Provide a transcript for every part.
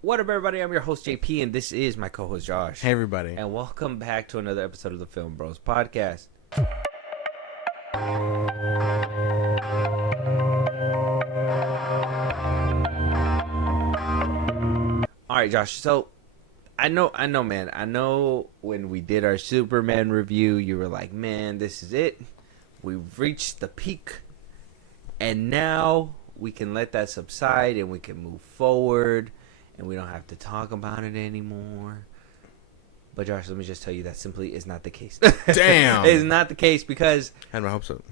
What up, everybody? I'm your host, JP, and this is my co-host, Josh. Hey, everybody. And welcome back to another episode of the FIlmBros podcast. All right, Josh. So, I know, man. I know when we did our Superman review, you were like, man, this is it. We've reached the peak. And now we can let that subside and we can move forward. And we don't have to talk about it anymore. But Josh, let me just tell you that simply is not the case. Damn. It's not the case because I had my hopes up.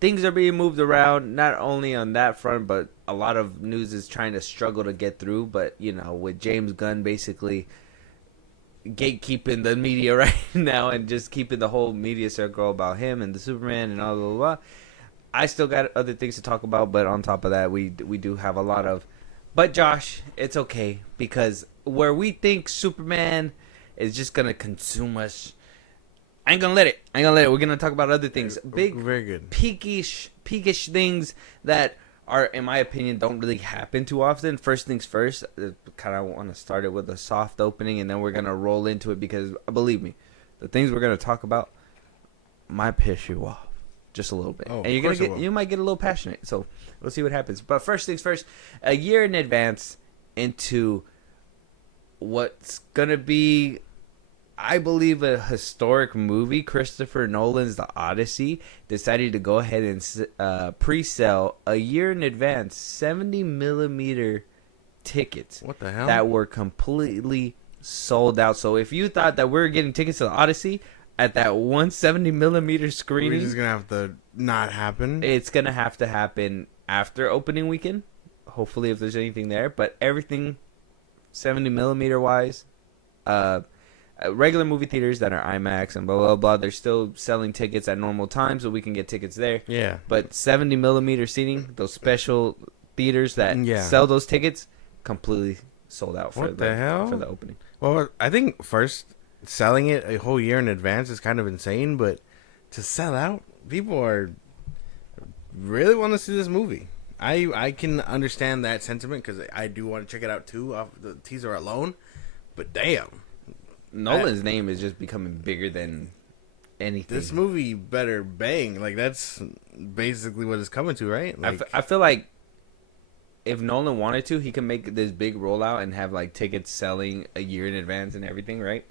Things are being moved around, not only on that front, but a lot of news is trying to struggle to get through. But, you know, with James Gunn basically gatekeeping the media right now and just keeping the whole media circle about him and the Superman and all blah, blah, blah. I still got other things to talk about, but on top of that, we do have a lot of... But, Josh, it's okay, because where we think Superman is just going to consume us, I ain't going to let it. We're going to talk about other things. Big, very good. peakish things that are, in my opinion, don't really happen too often. First things first, kind of want to start it with a soft opening, and then we're going to roll into it, because, believe me, the things we're going to talk about might piss you off. Just a little bit. Oh, and you might get a little passionate. So we'll see what happens. But first things first, a year in advance into what's going to be, I believe, a historic movie. Christopher Nolan's The Odyssey decided to go ahead and pre-sell a year in advance 70mm tickets. What the hell? That were completely sold out. So if you thought that we were getting tickets to The Odyssey at that 170mm screening, Which is going to have to not happen. it's going to have to happen after opening weekend. Hopefully, if there's anything there. But everything 70mm wise, regular movie theaters that are IMAX and blah, blah, blah, they're still selling tickets at normal times, so we can get tickets there. Yeah. But 70mm seating, those special theaters that sell those tickets, completely sold out for What the hell? For the opening. Well, I think first, selling it a whole year in advance is kind of insane, but to sell out, people are really want to see this movie. I can understand that sentiment because I do want to check it out too off the teaser alone, but damn, Nolan's name is just becoming bigger than anything. this movie better bang. Like, that's basically what it's coming to, right? Like, I feel like if Nolan wanted to, he can make this big rollout and have like tickets selling a year in advance and everything, right?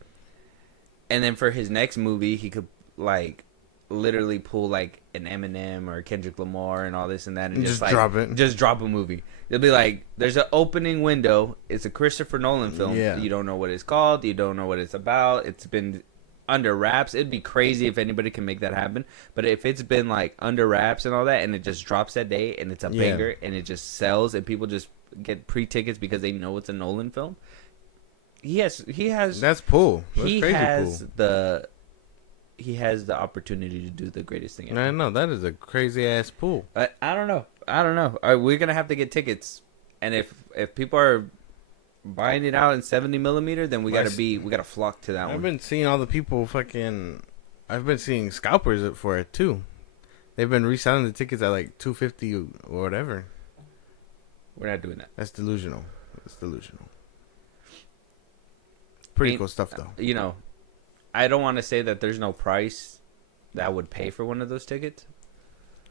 And then for his next movie, he could like literally pull like an Eminem or Kendrick Lamar and all this and that, and just like drop it. Just drop a movie. It'll be like, there's an opening window. It's a Christopher Nolan film. Yeah. You don't know what it's called. You don't know what it's about. It's been under wraps. It'd be crazy if anybody can make that happen. But if it's been like under wraps and all that, and it just drops that day, and it's a banger, and it just sells, and people just get pre-tickets because they know it's a Nolan film. He has. That's cool. That's he crazy has cool. he has the opportunity to do the greatest thing ever. I know, that is a crazy ass pool. I don't know. We're gonna have to get tickets, and if people are buying it out in 70mm, then we gotta flock to that one. I've been seeing all the people I've been seeing scalpers for it too. They've been reselling the tickets at like $250 or whatever. We're not doing that. That's delusional. Pretty cool stuff though. You know, I don't want to say that there's no price that would pay for one of those tickets.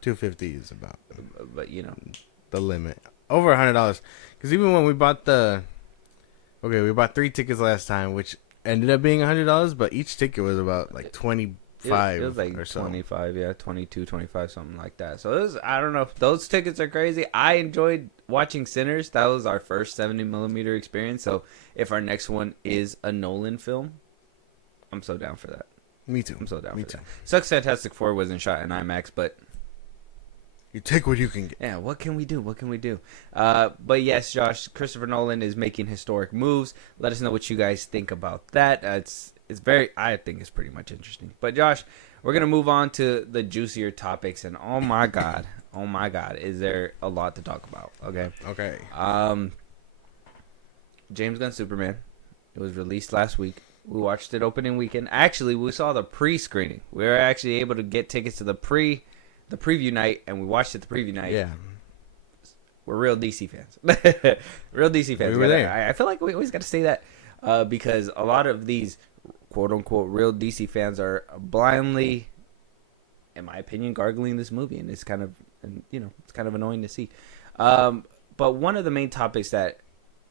$250 is about, but you know, the limit. Over $100. Because even when we bought we bought 3 tickets last time, which ended up being $100, but each ticket was about like 25. It was like or so. 25, yeah, 22, 25, something like that. So it was, I don't know. Those tickets are crazy. I enjoyed watching Sinners. That was our first 70mm experience. So if our next one is a Nolan film, I'm so down for that. Me too. I'm so down Me for too. that. Sucks Fantastic Four wasn't shot in IMAX, but you take what you can get. yeah, what can we do? But yes, Josh, Christopher Nolan is making historic moves. Let us know what you guys think about that. I think it's pretty much interesting. But Josh, we're gonna move on to the juicier topics, and oh my god, is there a lot to talk about? Okay. James Gunn Superman. It was released last week. We watched it opening weekend. Actually, we saw the pre-screening. We were actually able to get tickets to the preview night, and we watched it the preview night. Yeah. we're real DC fans. Real DC fans. We were there. I feel like we always got to say that because a lot of these quote unquote real DC fans are blindly, in my opinion, gargling this movie, and it's kind of, it's kind of annoying to see. But one of the main topics that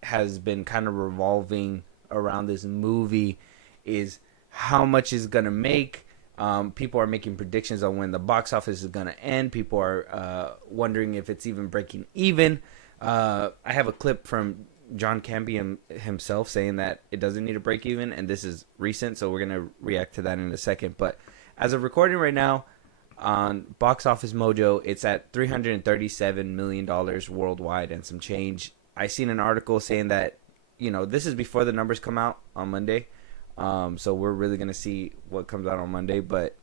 has been kind of revolving around this movie is how much is gonna make. People are making predictions on when the box office is gonna end. People are wondering if it's even breaking even. I have a clip from John Campion himself saying that it doesn't need to break even, and this is recent, so we're gonna react to that in a second. But as of recording right now, on Box Office Mojo, it's at $337 million worldwide and some change. I seen an article saying that, this is before the numbers come out on Monday. So we're really going to see what comes out on Monday. But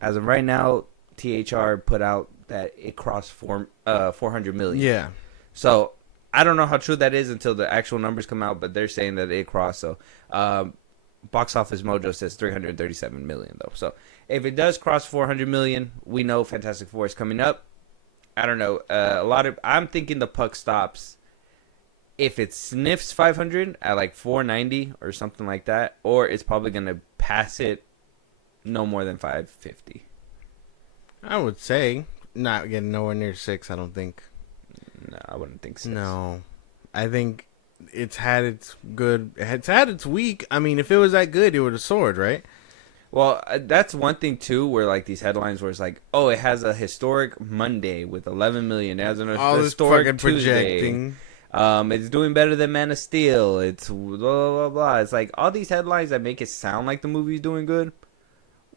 as of right now, THR put out that it crossed 400 million. Yeah. So I don't know how true that is until the actual numbers come out, but they're saying that it crossed. So Box Office Mojo says 337 million, though. So if it does cross 400 million, we know Fantastic Four is coming up. I don't know. I'm thinking the puck stops if it sniffs 500 at like 490 or something like that, or it's probably going to pass it no more than 550. I would say not getting nowhere near 6, I don't think. No, I wouldn't think so. No. I think it's had its good, it's had its weak. I mean, if it was that good, it would have soared, right? Well, that's one thing too, where like these headlines where it's like, oh, it has a historic Monday with 11 million. It has an historic Tuesday. Projecting. It's doing better than Man of Steel. It's blah, blah, blah. It's like all these headlines that make it sound like the movie's doing good.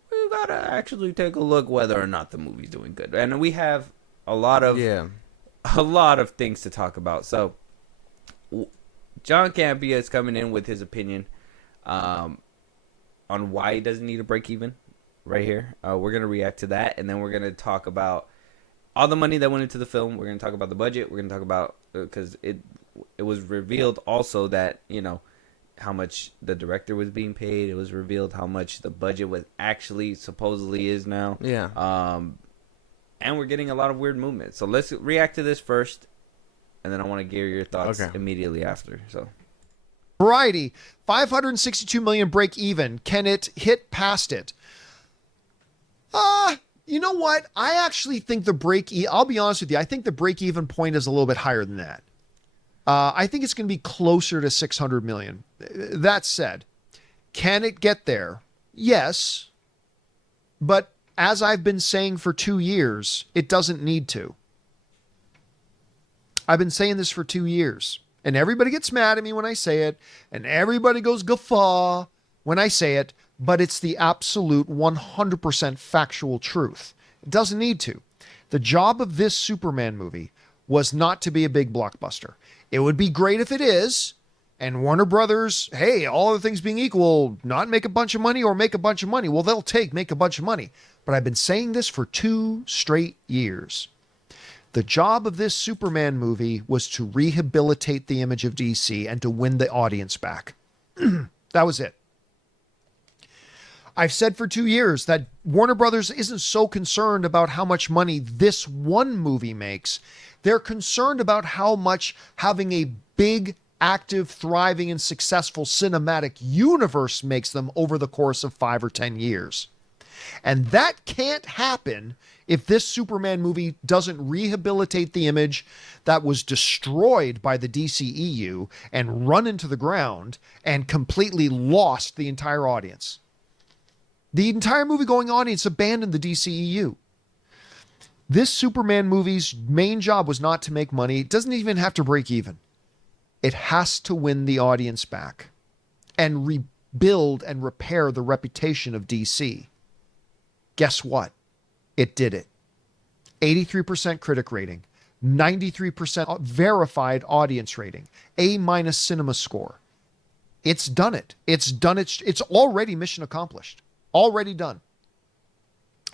We gotta actually take a look whether or not the movie's doing good. And we have a lot of things to talk about. So John Campia is coming in with his opinion on why he doesn't need a break even right here. We're gonna react to that, and then we're gonna talk about all the money that went into the film. We're going to talk about the budget. We're going to talk about, because it was revealed also that, how much the director was being paid. It was revealed how much the budget was actually supposedly is now. Yeah. And we're getting a lot of weird movement. So let's react to this first, and then I want to hear your thoughts immediately after. So, Variety, 562 million break even. Can it hit past it? You know what? I actually think I'll be honest with you. I think the break-even point is a little bit higher than that. I think it's going to be closer to 600 million. That said, can it get there? Yes. But as I've been saying for 2 years, it doesn't need to. I've been saying this for 2 years. And everybody gets mad at me when I say it. And everybody goes guffaw when I say it. But it's the absolute 100% factual truth. It doesn't need to. The job of this Superman movie was not to be a big blockbuster. It would be great if it is, and Warner Brothers, hey, all other things being equal, not make a bunch of money or make a bunch of money. Well, they'll make a bunch of money. But I've been saying this for 2 straight years. The job of this Superman movie was to rehabilitate the image of DC and to win the audience back. That was it. I've said for 2 years that Warner Brothers isn't so concerned about how much money this one movie makes. They're concerned about how much having a big, active, thriving, and successful cinematic universe makes them over the course of 5 or 10 years. And that can't happen if this Superman movie doesn't rehabilitate the image that was destroyed by the DCEU and run into the ground and completely lost the entire audience. The entire movie-going audience abandoned the DCEU. This Superman movie's main job was not to make money. It doesn't even have to break even. It has to win the audience back and rebuild and repair the reputation of DC. Guess what? It did it. 83% critic rating, 93% verified audience rating, A- cinema score. It's done it. It's done it. It's already mission accomplished. Already done.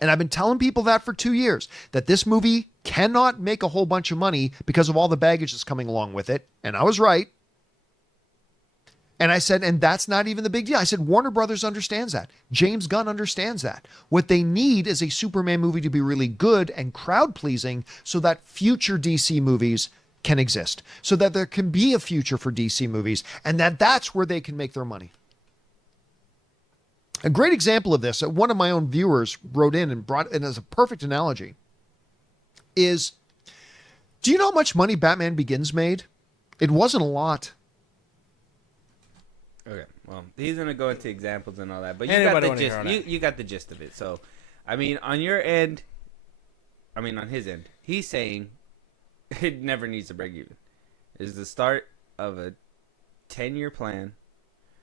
And I've been telling people that for 2 years, that this movie cannot make a whole bunch of money because of all the baggage that's coming along with it. And I was right. And I said, and that's not even the big deal. I said, Warner Brothers understands that. James Gunn understands that. What they need is a Superman movie to be really good and crowd pleasing so that future DC movies can exist, so that there can be a future for DC movies, and that's where they can make their money. A great example of this, one of my own viewers wrote in and brought in as a perfect analogy, is, do you know how much money Batman Begins made? It wasn't a lot. Okay, well, he's gonna go into examples and all that, but Anybody you got wanna the hear all gist. that? You got the gist of it. So, I mean, on your end, on his end, he's saying it never needs to break even. It's the start of a 10-year plan,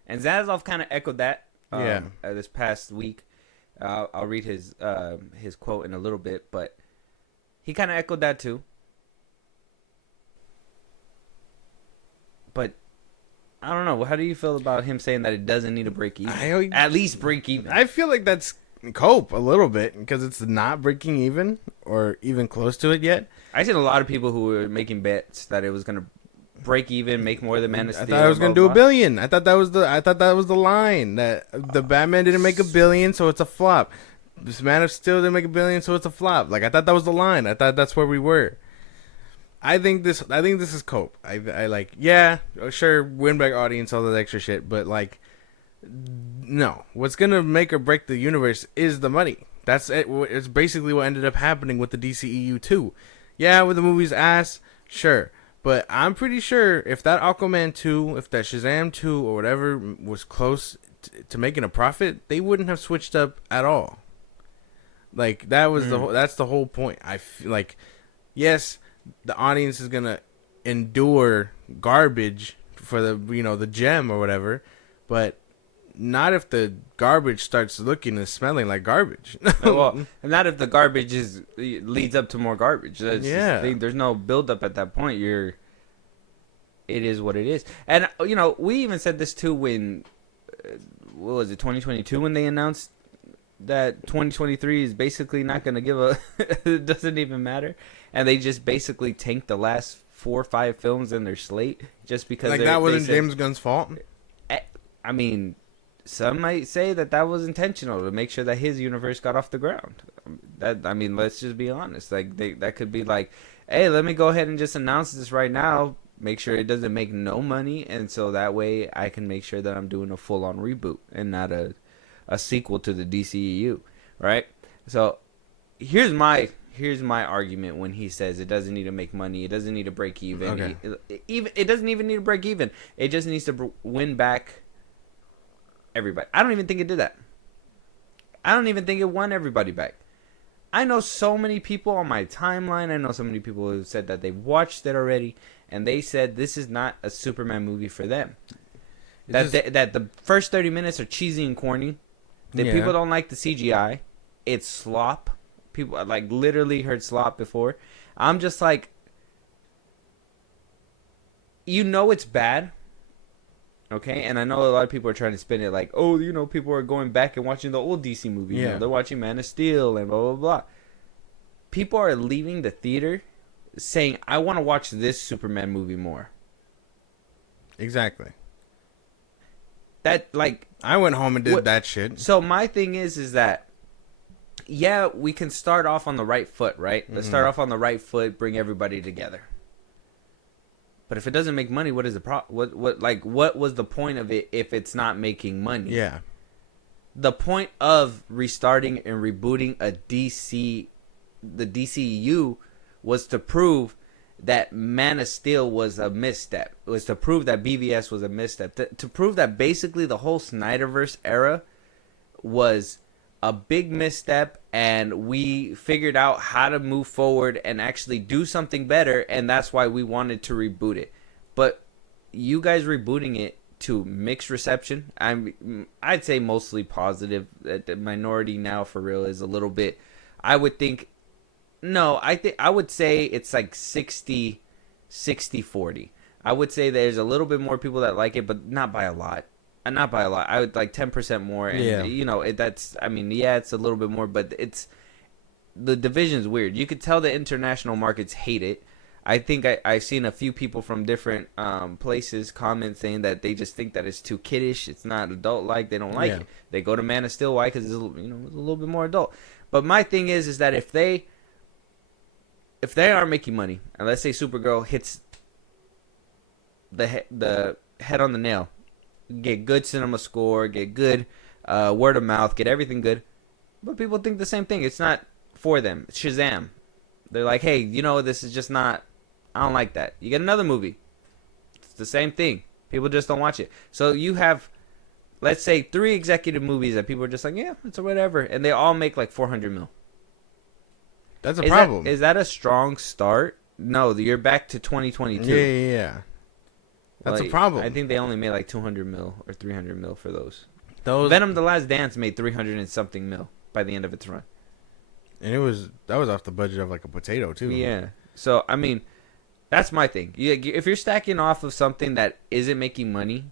and Zaslav kind of echoed that. This past week, I'll read his quote in a little bit, but he kind of echoed that too. But I don't know. How do you feel about him saying that it doesn't need to break even? At least break even. I feel like that's cope a little bit because it's not breaking even or even close to it yet. I seen a lot of people who were making bets that it was gonna break even, make more than Man of Steel. I thought I was gonna do $1 billion. I thought that was the line, that the Batman didn't make $1 billion, so it's a flop. This Man of Steel didn't make $1 billion, so it's a flop. Like, I thought that was the line. I thought that's where we were. I think this is cope. I like, yeah, sure, win back audience, all that extra shit, but like, no. What's gonna make or break the universe is the money. That's it. It's basically what ended up happening with the DCEU too. Yeah, with the movie's ass, sure. But I'm pretty sure if that Aquaman 2, if that Shazam 2 or whatever was close to making a profit, they wouldn't have switched up at all. Like, that was that's the whole point. I feel like, yes, the audience is going to endure garbage for the gem or whatever, but not if the garbage starts looking and smelling like garbage. Well, and not if the garbage leads up to more garbage. That's there's no build up at that point. It is what it is. And we even said this too when what was it, 2022, when they announced that 2023 is basically not going to give a it doesn't even matter, and they just basically tanked the last 4 or 5 films in their slate just because like that wasn't James Gunn's fault. I mean, some might say that was intentional to make sure that his universe got off the ground. Let's just be honest. Like, that could be like, hey, let me go ahead and just announce this right now, make sure it doesn't make no money, and so that way I can make sure that I'm doing a full-on reboot and not a sequel to the DCEU, right? So here's my argument when he says it doesn't need to make money, it doesn't need to break even. Okay. It doesn't even need to break even. It just needs to win back everybody. I don't even think it did that. I don't even think it won everybody back. I know so many people on my timeline. I know so many people who said that they've watched it already, and they said this is not a Superman movie for them. That the first 30 minutes are cheesy and corny. That people don't like the CGI. It's slop. People like literally heard slop before. I'm just like, it's bad. Okay, and I know a lot of people are trying to spin it like, oh, people are going back and watching the old DC movie. Yeah. They're watching Man of Steel and blah, blah, blah. People are leaving the theater saying, I want to watch this Superman movie more. Exactly. That, like... I went home and did that shit. So my thing is that, yeah, we can start off on the right foot, right? Let's start off on the right foot, bring everybody together. But if it doesn't make money, what is the what was the point of it if it's not making money? Yeah. The point of restarting and rebooting the DCEU was to prove that Man of Steel was a misstep. It was to prove that BVS was a misstep. To prove that basically the whole Snyderverse era was a big misstep, and we figured out how to move forward and actually do something better, and that's why we wanted to reboot it. But you guys rebooting it to mixed reception, I'd say mostly positive. The minority now for real is a little bit, I would think, no, I would say it's like 60-40. I would say there's a little bit more people that like it, but not by a lot. Not by a lot. I would like 10% more. And, it's a little bit more, but the division's weird. You could tell the international markets hate it. I think I've seen a few people from different places comment saying that they just think that it's too kiddish. It's not adult-like. They don't like it. They go to Man of Steel. Why? Because it's it's a little bit more adult. But my thing is that if they aren't making money, and let's say Supergirl hits the head on the nail, get good cinema score, get good word of mouth, get everything good, but people think the same thing. It's not for them. It's Shazam. They're like, hey, this is just not. I don't like that. You get another movie. It's the same thing. People just don't watch it. So you have, let's say, 3 executive movies that people are just like, yeah, it's a whatever, and they all make like 400 mil. That's a problem. Is that a strong start? No, you're back to 2022. Yeah. That's a problem. I think they only made like 200 mil or 300 mil for those. Those Venom: The Last Dance made 300 and something mil by the end of its run. And that was off the budget of like a potato too. Yeah. So I mean, that's my thing. If you're stacking off of something that isn't making money,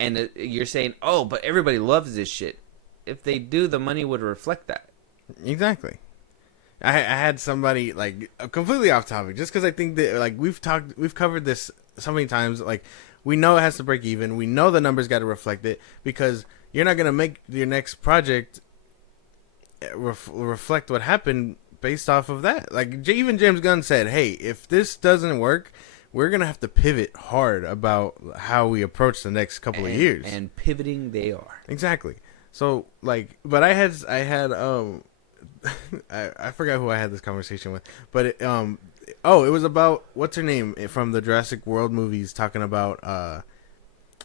and you're saying, "Oh, but everybody loves this shit," if they do, the money would reflect that. Exactly. I had somebody like completely off topic, just because I think that like we've covered this so many times. Like we know it has to break even. We know the numbers got to reflect it, because you're not gonna make your next project reflect what happened based off of that. Like even James Gunn said, hey, if this doesn't work, we're gonna have to pivot hard about how we approach the next couple of years. And pivoting they are. Exactly. So like, but I had I forgot who I had this conversation with, but it was about what's her name from the Jurassic World movies, talking about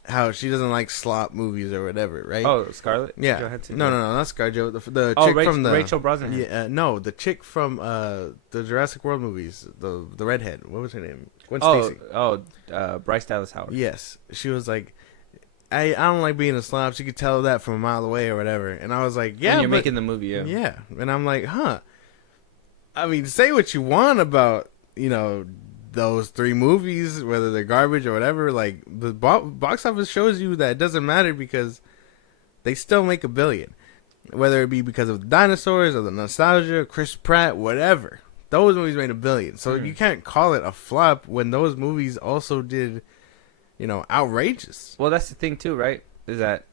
how she doesn't like slop movies or whatever, right? Oh, Scarlett? Yeah. No, not Scarlett. The chick from the Rachel Brosnahan. Yeah, no, the chick from the Jurassic World movies, the redhead. What was her name? Gwen Stacy. Bryce Dallas Howard. Yes, she was like, I don't like being a slob. She could tell that from a mile away or whatever. And I was like, yeah, when you're making the movie, yeah. Yeah, and I'm like, huh. I mean, say what you want about those 3 movies, whether they're garbage or whatever, like the box office shows you that it doesn't matter, because they still make $1 billion, whether it be because of the dinosaurs or the nostalgia, Chris Pratt, whatever. Those movies made $1 billion, so you can't call it a flop when those movies also did, outrageous. Well, that's the thing too, right? Is that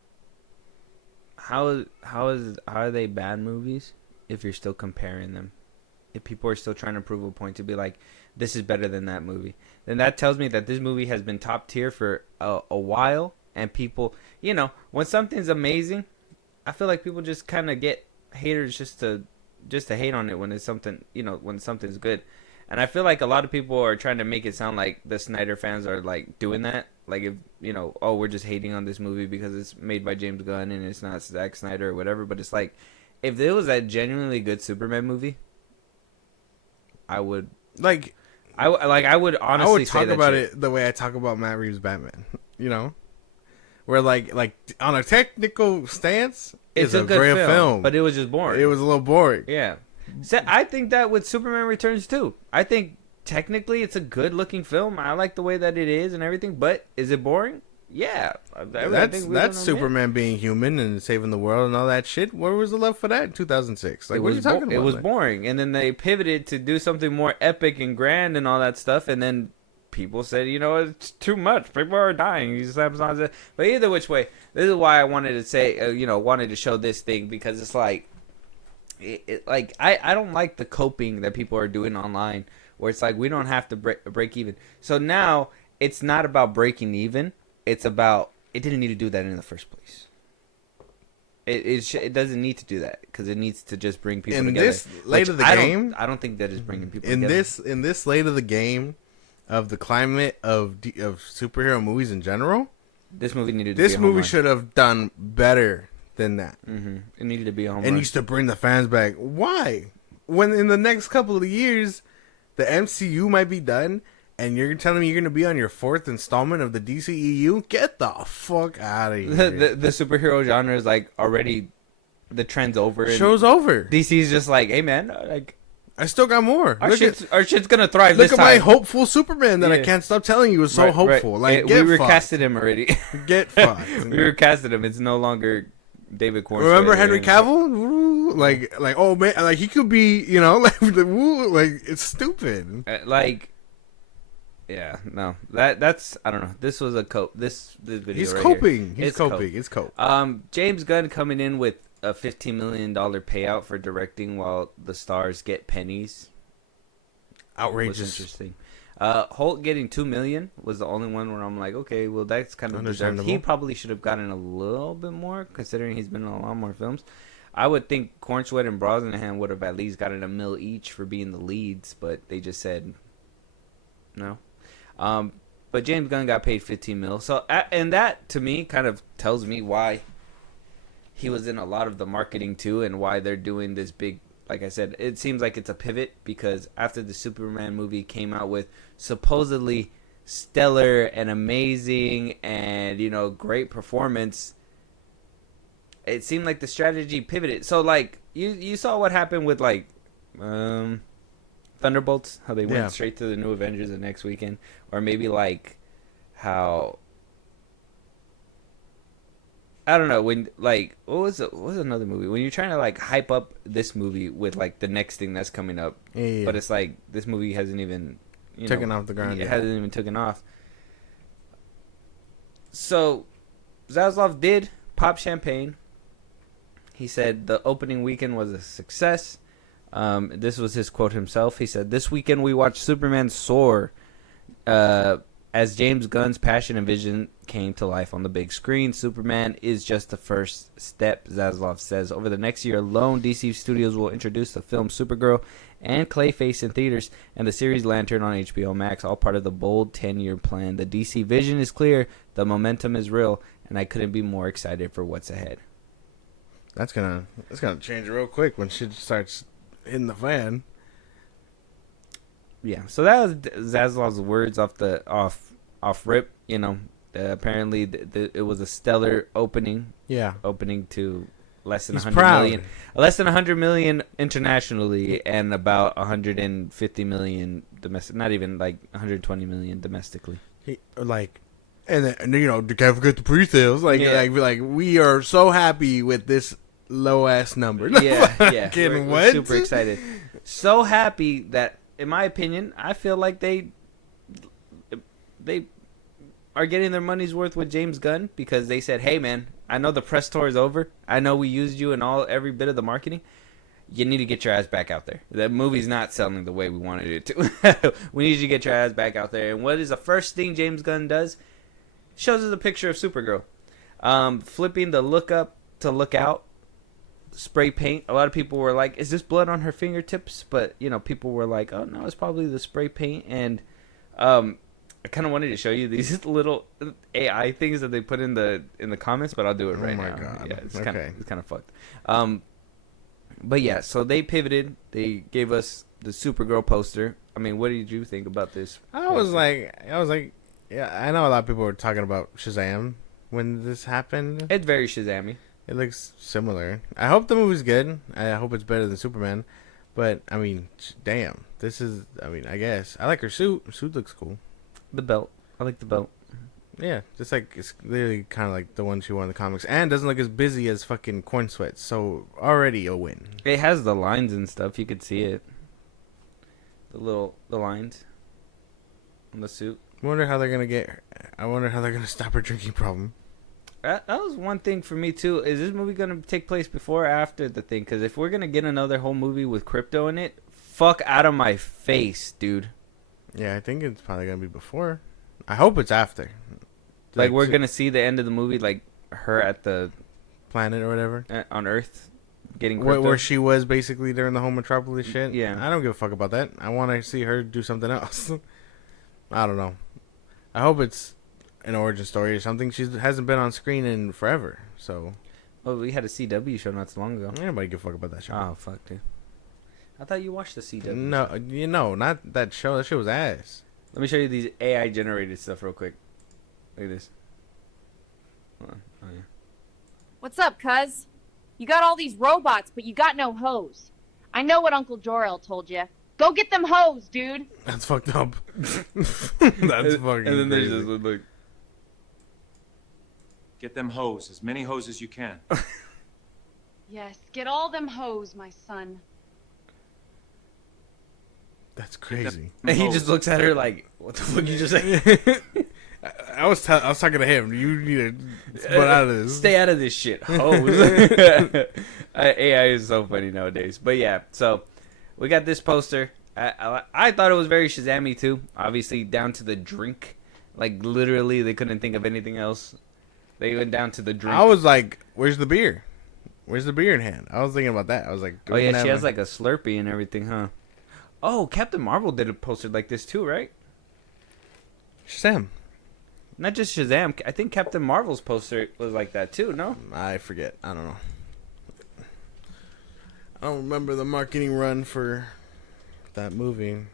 how are they bad movies if you're still comparing them? If people are still trying to prove a point to be like, this is better than that movie, then that tells me that this movie has been top tier for a while, and people, when something's amazing, I feel like people just kind of get haters just to hate on it when it's something, when something's good. And I feel like a lot of people are trying to make it sound like the Snyder fans are like doing that. Like, if, we're just hating on this movie because it's made by James Gunn and it's not Zack Snyder or whatever. But it's like, if there was a genuinely good Superman movie, I would I would honestly I would talk say about it the way I talk about Matt Reeves' Batman. Where like on a technical stance, it's a good great film, but it was just boring. It was a little boring. Yeah. So I think that with Superman Returns too. I think technically it's a good looking film. I like the way that it is and everything, but is it boring? Yeah. That's Superman being human and saving the world and all that shit. Where was the love for that in 2006? Like, what are you talking about? It was boring, and then they pivoted to do something more epic and grand and all that stuff, and then people said, it's too much. People are dying. But either which way, this is why I wanted to say, wanted to show this thing, because it's like, I don't like the coping that people are doing online, where it's like we don't have to break even. So now it's not about breaking even. It's about, it didn't need to do that in the first place. It doesn't need to do that, because it needs to just bring people together. In this late of the game, I don't think that is bringing people together. In this late of the game of the climate of superhero movies in general, this movie needed. This movie should have done better than that. Mm-hmm. It needed to be a home run. And used to bring the fans back. Why? When in the next couple of years, the MCU might be done, and you're telling me you're going to be on your 4th installment of the DCEU? Get the fuck out of here. The superhero genre is like already, the trend's over. Show's over. DC's just like, hey man, like, I still got more. Our shit's gonna thrive. Look at my hopeful Superman that I can't stop telling you is so hopeful. Like, we recasted him already. Get fucked. We recasted him. It's no longer David Cornswell. Remember Henry Cavill? Like, oh man, like he could be, like it's stupid. Yeah, no, that's I don't know. This was a cope. This video. He's right coping. Here, He's coping. It's cope. James Gunn coming in with a $15 million payout for directing, while the stars get pennies. Outrageous. Was interesting. Holt getting $2 million was the only one where I'm like, okay, well that's kind of deserved. Understandable. He probably should have gotten a little bit more, considering he's been in a lot more films. I would think Corn Sweat and Brosnahan would have at least gotten $1 million each for being the leads, but they just said no. But James Gunn got paid $15 million. So, and that to me kind of tells me why he was in a lot of the marketing too, and why they're doing this big. Like I said, it seems like it's a pivot, because after the Superman movie came out with supposedly stellar and amazing and, you know, great performance, it seemed like the strategy pivoted. So like you saw what happened with like Thunderbolts, how they went straight to the New Avengers the next weekend, or maybe like how, I don't know, when like what was another movie when you're trying to like hype up this movie with like the next thing that's coming up, but it's like this movie hasn't even taken off the ground. It hasn't even taken off. So Zaslav did pop champagne. He said the opening weekend was a success. This was his quote himself. He said, "This weekend we watched Superman soar as James Gunn's passion and vision came to life on the big screen. Superman is just the first step," Zaslav says. "Over the next year alone, DC Studios will introduce the film Supergirl and Clayface in theaters, and the series Lantern on HBO Max, all part of the bold 10-year plan. The DC vision is clear, the momentum is real, and I couldn't be more excited for what's ahead." That's gonna change real quick when shit starts hitting the fan. Yeah, so that was Zaslav's words off rip. You know, apparently it was a stellar opening. Yeah, opening to less than He's 100 proud. million, less than 100 million internationally, and about 150 million domestic. Not even like 120 million domestically. And then, you know, can't forget the pre-sales. Like we are so happy with this low ass number. Yeah. We're super excited. So happy that, in my opinion, I feel like they are getting their money's worth with James Gunn, because they said, "Hey, man, I know the press tour is over. I know we used you in every bit of the marketing. You need to get your ass back out there. That movie's not selling the way we wanted it to. We need you to get your ass back out there." And what is the first thing James Gunn does? Shows us a picture of Supergirl, flipping the look up to look out spray paint. A lot of people were like, "Is this blood on her fingertips?" But you know, people were like, "Oh no, it's probably the spray paint." And I kind of wanted to show you these little AI things that they put in the comments, but I'll do it right now. God. Yeah, it's kind of fucked. But yeah, so they pivoted. They gave us the Supergirl poster. I mean, what did you think about this? I was like, yeah, I know a lot of people were talking about Shazam when this happened. It's very Shazam-y. It looks similar. I hope the movie's good. I hope it's better than Superman. But, I mean, damn. I guess. I like her suit. Her suit looks cool. The belt. I like the belt. Yeah, just like, it's literally kind of like the one she wore in the comics. And doesn't look as busy as fucking Corn Sweat. So, already a win. It has the lines and stuff. You could see it. The lines on the suit. I wonder how they're going to stop her drinking problem. That was one thing for me too. Is this movie gonna take place before or after the thing? Because if we're gonna get another whole movie with crypto in it, fuck out of my face, dude. Yeah, I think it's probably gonna be before. I hope it's after. Like we're gonna see the end of the movie, like her at the planet or whatever on Earth, getting crypto. where she was basically during the whole Metropolis shit. Yeah, I don't give a fuck about that. I want to see her do something else. I don't know. I hope it's an origin story or something. She hasn't been on screen in forever, so. Oh, we had a CW show not so long ago. Nobody give a fuck about that show. Oh fuck, dude. I thought you watched the CW. No, not that show. That shit was ass. Let me show you these AI generated stuff real quick. Look at this. Hold on. Oh yeah. What's up, cuz? You got all these robots, but you got no hose. I know what Uncle Jor-El told you. Go get them hose, dude. That's fucked up. That's fucking. And then there's crazy. this one, look. Get them hose, as many hose as you can. Yes, get all them hose, my son. That's crazy. And he just looks at her like, "What the fuck you just say?" I was talking to him. You need to get out of this. Stay out of this shit, hoes. AI is so funny nowadays. But yeah, so we got this poster. I thought it was very Shazam-y too. Obviously, down to the drink. Like literally, they couldn't think of anything else. They went down to the drink. I was like, "Where's the beer? Where's the beer in hand?" I was thinking about that. I was like, "Oh yeah, she has like a Slurpee and everything, huh?" Oh, Captain Marvel did a poster like this too, right? Shazam. Not just Shazam. I think Captain Marvel's poster was like that too. No, I forget. I don't know. I don't remember the marketing run for that movie.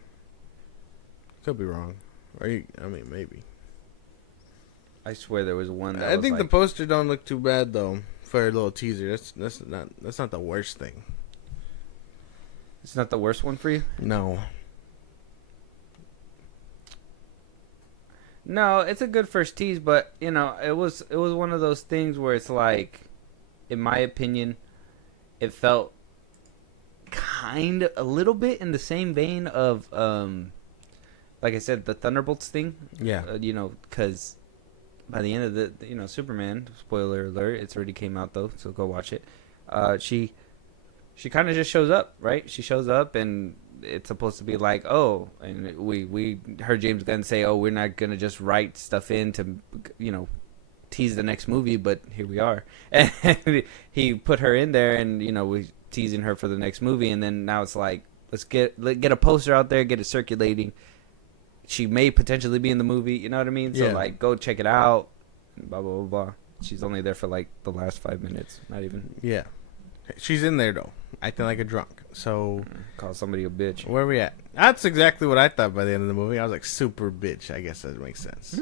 Could be wrong. I mean, maybe. I swear there was one. That I was think like, the poster don't look too bad though for a little teaser. That's not the worst thing. It's not the worst one for you. No. No, it's a good first tease, but you know, it was one of those things where it's like, in my opinion, it felt kind of a little bit in the same vein of like I said, the Thunderbolts thing. Yeah. You know, because by the end of the Superman, spoiler alert, it's already came out though, so go watch it. She kind of just shows up, right? She shows up and it's supposed to be like, oh, and we heard James Gunn say, oh, we're not gonna just write stuff in to, tease the next movie, but here we are. And he put her in there, and we teasing her for the next movie, and then now it's like, let's get a poster out there, get it circulating. She may potentially be in the movie, you know what I mean? So like, go check it out. Blah blah blah blah. She's only there for like the last 5 minutes, not even. Yeah, she's in there though, acting like a drunk. So call somebody a bitch. Where are we at? That's exactly what I thought by the end of the movie. I was like, super bitch. I guess that makes sense.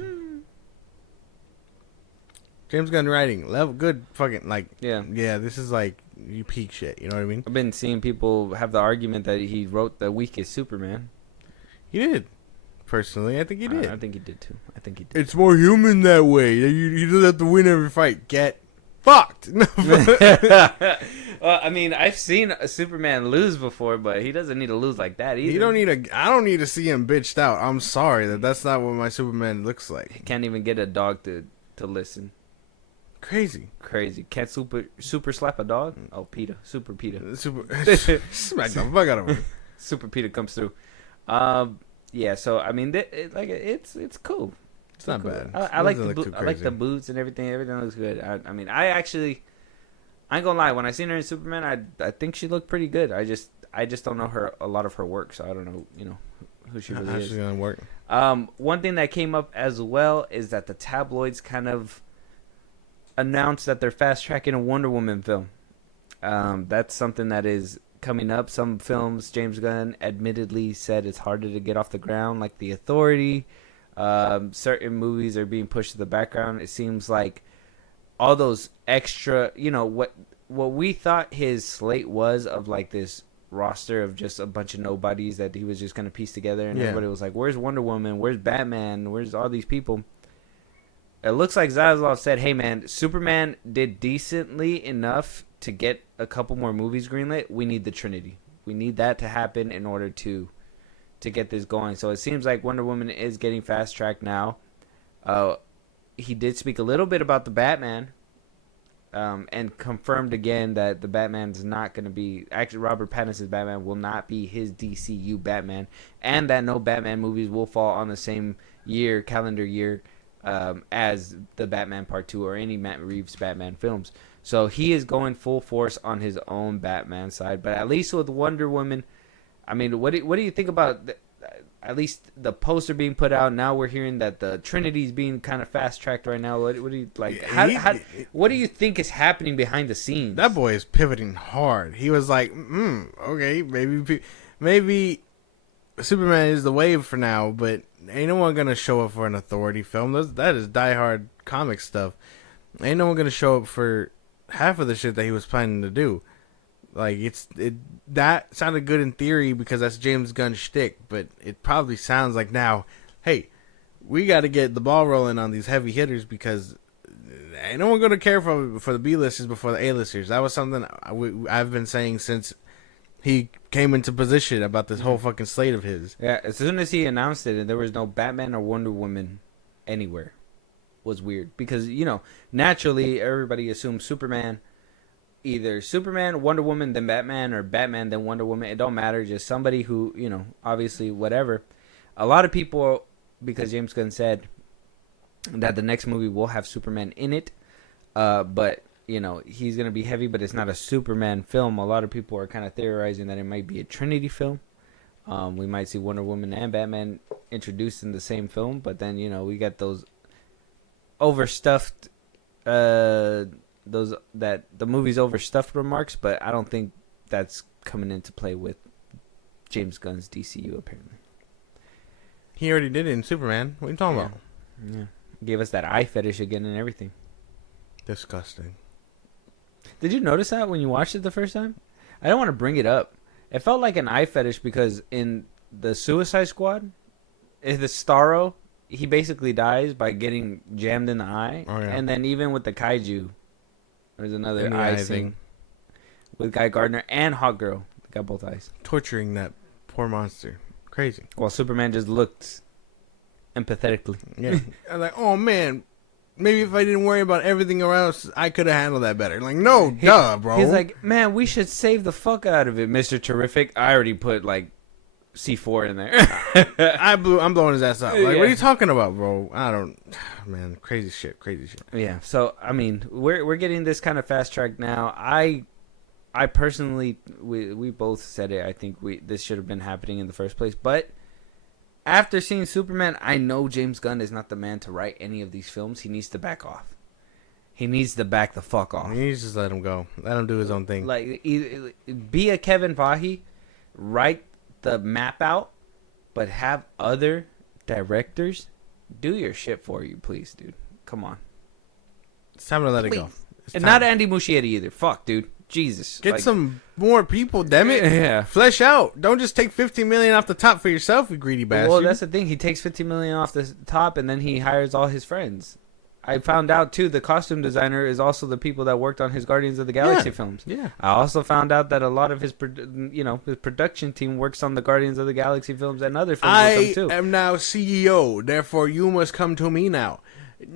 James Gunn writing, level good, fucking like. Yeah. This is like you peak shit. You know what I mean? I've been seeing people have the argument that he wrote the weakest Superman. He did. Personally, I think he did. I think he did too. I think he did. It's more human that way. You don't have to win every fight. Get fucked. Well, I mean, I've seen a Superman lose before, but he doesn't need to lose like that either. You don't need I don't need to see him bitched out. I'm sorry that's not what my Superman looks like. He can't even get a dog to listen. Crazy. Can't super slap a dog? Oh, PETA. Super PETA. Smack the fuck out of him. Super PETA comes through. Yeah, so I mean, it's cool. It's not cool. bad. I like the boots and everything. Everything looks good. I mean, I ain't gonna lie. When I seen her in Superman, I think she looked pretty good. I just don't know a lot of her work, so I don't know who she really How's is. she gonna work? One thing that came up as well is that the tabloids kind of announced that they're fast tracking a Wonder Woman film. That's something that is coming up. Some films, James Gunn admittedly said it's harder to get off the ground, like The Authority. Certain movies are being pushed to the background. It seems like all those extra, what we thought his slate was of like this roster of just a bunch of nobodies that he was just going to piece together, and everybody was like, where's Wonder Woman? Where's Batman? Where's all these people? It looks like Zaslav said, hey man, Superman did decently enough to get a couple more movies greenlit. We need the Trinity. We need that to happen in order to get this going. So it seems like Wonder Woman is getting fast tracked now. He did speak a little bit about the Batman, and confirmed again that the Batman's not going to be... Actually, Robert Pattinson's Batman will not be his DCU Batman, and that no Batman movies will fall on the same calendar year, as the Batman Part 2 or any Matt Reeves Batman films. So he is going full force on his own Batman side. But at least with Wonder Woman, I mean, what do you think about at least the poster being put out? Now we're hearing that the Trinity's being kind of fast tracked right now. What do you like? What do you think is happening behind the scenes? That boy is pivoting hard. He was like, okay, maybe Superman is the wave for now, but ain't no one gonna show up for an Authority film. That is diehard comic stuff. Ain't no one gonna show up for half of the shit that he was planning to do. Like that sounded good in theory because that's James Gunn's shtick, but it probably sounds like now, hey, we got to get the ball rolling on these heavy hitters because ain't no one gonna care for the B-listers before the A-listers. That was something I've been saying since he came into position about this whole fucking slate of his. Yeah, as soon as he announced it and there was no Batman or Wonder Woman anywhere, was weird. Because, naturally everybody assumes Superman, either Superman, Wonder Woman, then Batman, or Batman, then Wonder Woman. It don't matter, just somebody who, obviously whatever. A lot of people, because James Gunn said that the next movie will have Superman in it, but he's going to be heavy, but it's not a Superman film. A lot of people are kind of theorizing that it might be a Trinity film. We might see Wonder Woman and Batman introduced in the same film, but then, we got those overstuffed, that the movie's overstuffed remarks, but I don't think that's coming into play with James Gunn's DCU, apparently. He already did it in Superman. What are you talking about? Yeah. Gave us that eye fetish again and everything. Disgusting. Did you notice that when you watched it the first time? I don't want to bring it up. It felt like an eye fetish because in the Suicide Squad, the Starro, he basically dies by getting jammed in the eye. Oh, yeah. And then even with the Kaiju, there's another In the eye eye thing thing. with Guy Gardner and Hawk Girl. They got both eyes. Torturing that poor monster. Crazy. While Superman just looked empathetically. Yeah. I was like, oh man, maybe if I didn't worry about everything around us, I could have handled that better. Like, no, duh, bro. He's like, man, we should save the fuck out of it, Mr. Terrific. I already put like C4 in there. I'm blowing his ass out. Like, Yeah. what are you talking about, bro? I don't, man, crazy shit. Yeah, so I mean, we're getting this kind of fast track now. I personally, we both said it. I think this should have been happening in the first place. But after seeing Superman, I know James Gunn is not the man to write any of these films. He needs to back off. He needs to back the fuck off. You just let him go. Let him do his own thing. Like, be a Kevin Feige, write the map out, but have other directors do your shit for you, please, dude. Come on. It's time to let it go. Please. It's And time. not Andy Muschietti either. Fuck, dude. Jesus. Get Like, some more people, damn it. Yeah. Flesh out. Don't just take $15 million off the top for yourself, you greedy bastard. Well, that's the thing. He takes $15 million off the top, and then he hires all his friends. I found out too. The costume designer is also the people that worked on his Guardians of the Galaxy films. Yeah. I also found out that a lot of his production team works on the Guardians of the Galaxy films and other films I with them too. am now CEO, therefore you must come to me now.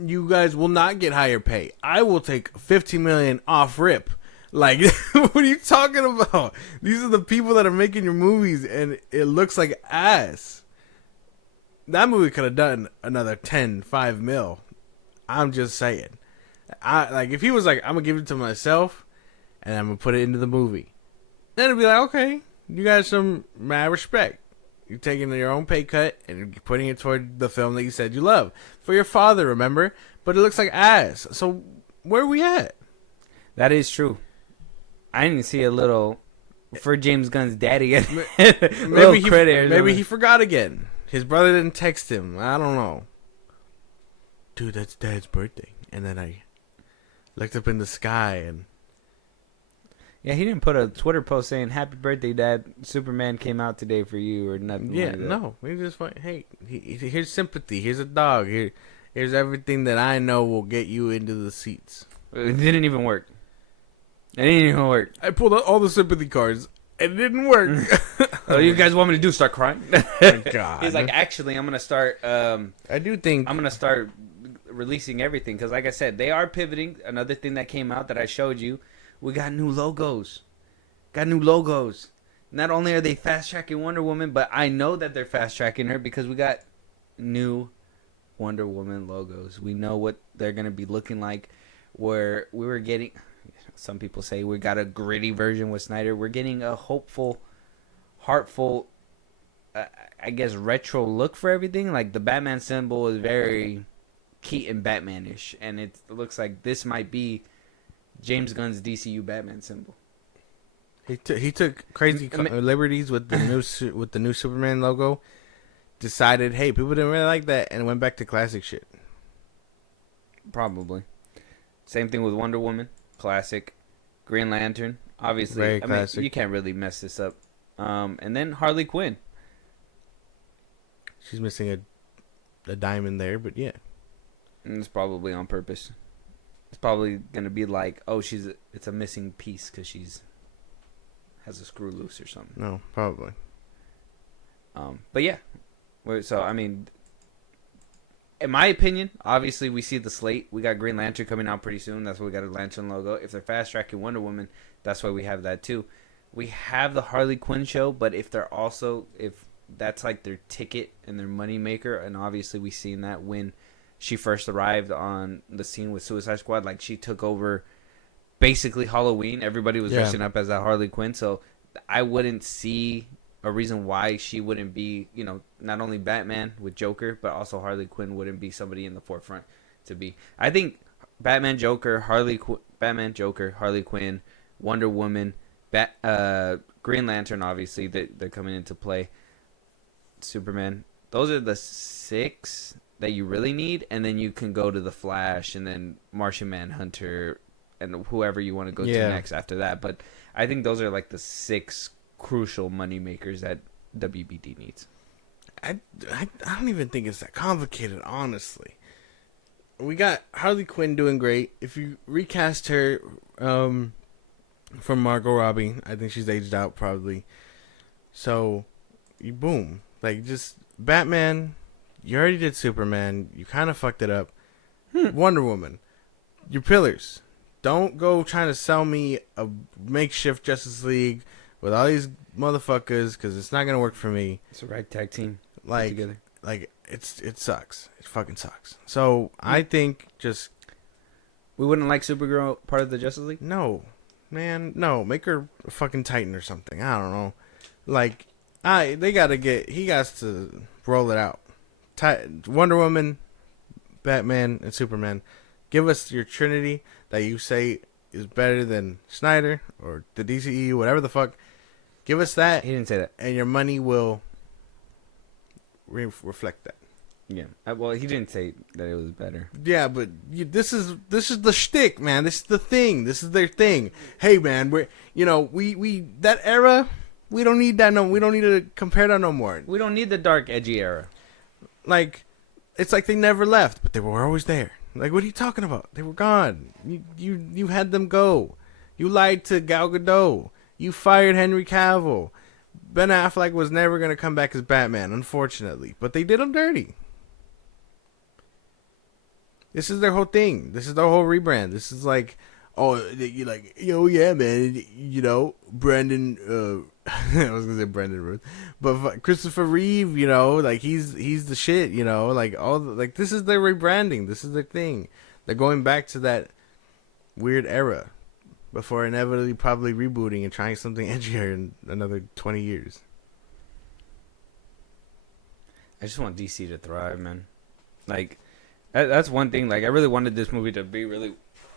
You guys will not get higher pay. I will take $15 million off rip. Like, what are you talking about? These are the people that are making your movies, and it looks like ass. That movie could have done another 5 mil. I'm just saying. If he was like, I'm gonna give it to myself, and I'm gonna put it into the movie, then it'd be like, okay, you got some mad respect. You're taking your own pay cut and you're putting it toward the film that you said you love for your father. Remember, but it looks like ass. So where are we at? That is true. I didn't see a little for James Gunn's daddy. Maybe he forgot again. His brother didn't text him. I don't know. Dude, that's Dad's birthday. And then I looked up in the sky and Yeah, he didn't put a Twitter post saying "Happy birthday, Dad. Superman came out today for you" or nothing. yeah, like that. no. He just went, hey, here's sympathy. Here's a dog. Here's everything that I know will get you into the seats. It didn't even work. It didn't even work. I pulled out all the sympathy cards. And it didn't work. Oh, you guys want me to do? Start crying? God. He's like, actually, I'm gonna start. I do think I'm gonna start releasing everything because, like I said, they are pivoting. Another thing that came out that I showed you, we got new logos. Not only are they fast tracking Wonder Woman, but I know that they're fast tracking her because we got new Wonder Woman logos. We know what they're gonna be looking like. Where we were getting. Some people say we got a gritty version with Snyder. We're getting a hopeful, heartful, I guess, retro look for everything. Like the Batman symbol is very Keaton Batman-ish, and it looks like this might be James Gunn's DCU Batman symbol. he took crazy liberties with the new Superman logo. Decided, hey, people didn't really like that, and went back to classic shit. Probably. Same thing with Wonder Woman. Classic. Green Lantern, obviously. Very I classic. mean, you can't really mess this up. And then Harley Quinn. She's missing a diamond there, but yeah. And it's probably on purpose. It's probably gonna be like, oh, it's a missing piece because she's has a screw loose or something. No, probably. But yeah, so I mean, in my opinion, obviously we see the slate. We got Green Lantern coming out pretty soon. That's why we got a Lantern logo. If they're fast tracking Wonder Woman, that's why we have that too. We have the Harley Quinn show, but if that's like their ticket and their money maker, and obviously we seen that when she first arrived on the scene with Suicide Squad, like she took over basically Halloween. Everybody was dressing up as that Harley Quinn, so I wouldn't see a reason why she wouldn't be, not only Batman with Joker, but also Harley Quinn wouldn't be somebody in the forefront to be. I think Batman, Joker, Harley Quinn, Wonder Woman, Green Lantern, obviously they're coming into play. Superman. Those are the 6 that you really need, and then you can go to the Flash, and then Martian Manhunter, and whoever you want to go to next after that. But I think those are like the 6 crucial money makers that WBD needs. I don't even think it's that complicated, honestly. We got Harley Quinn doing great. If you recast her from Margot Robbie, I think she's aged out probably. So, boom. Like, just Batman, you already did Superman. You kind of fucked it up. Wonder Woman, your pillars. Don't go trying to sell me a makeshift Justice League with all these motherfuckers, because it's not going to work for me. It's a ragtag team. Like, together. It sucks. It fucking sucks. So, I think just... We wouldn't like Supergirl part of the Justice League? No. Man, no. Make her a fucking Titan or something. I don't know. Like, he got to roll it out. Wonder Woman, Batman, and Superman. Give us your Trinity that you say is better than Snyder or the DCEU, whatever the fuck. Give us that. He didn't say that. And your money will reflect that. Yeah. Well, he didn't say that it was better. Yeah, but this is the shtick, man. This is the thing. This is their thing. Hey, man, we that era, we don't need that. No, we don't need to compare that no more. We don't need the dark, edgy era. Like, it's like they never left, but they were always there. Like, what are you talking about? They were gone. You had them go. You lied to Gal Gadot. You fired Henry Cavill. Ben Affleck was never going to come back as Batman, unfortunately. But they did him dirty. This is their whole thing. This is their whole rebrand. This is like, you're like, yeah, man, Brandon, I was going to say Brandon Ruth, but Christopher Reeve, like he's the shit, like this is their rebranding. This is their thing. They're going back to that weird era before inevitably probably rebooting and trying something edgier in another 20 years. I just want DC to thrive, man. Like, that's one thing. Like, I really wanted this movie to be really,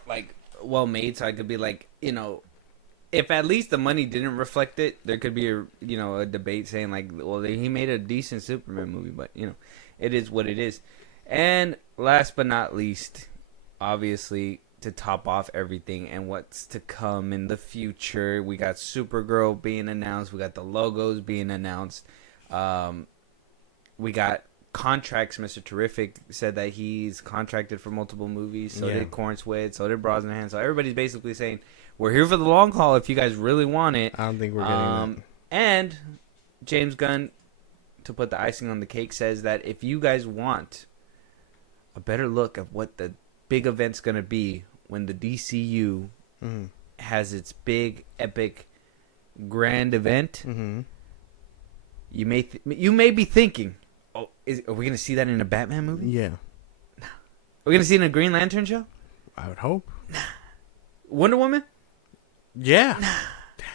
like, well made, so I could be like, if at least the money didn't reflect it, there could be a debate saying like, well, he made a decent Superman movie, but it is what it is. And last but not least, obviously, to top off everything and what's to come in the future, we got Supergirl being announced. We got the logos being announced. We got contracts. Mr. Terrific said that he's contracted for multiple movies. So did Cornswith. So did Brosnahan. So everybody's basically saying, we're here for the long haul if you guys really want it. I don't think we're getting that. And James Gunn, to put the icing on the cake, says that if you guys want a better look at what the big event's going to be when the DCU has its big, epic, grand event, you may be thinking, are we going to see that in a Batman movie? Yeah. Are we going to see it in a Green Lantern show? I would hope. Wonder Woman? Yeah. Damn.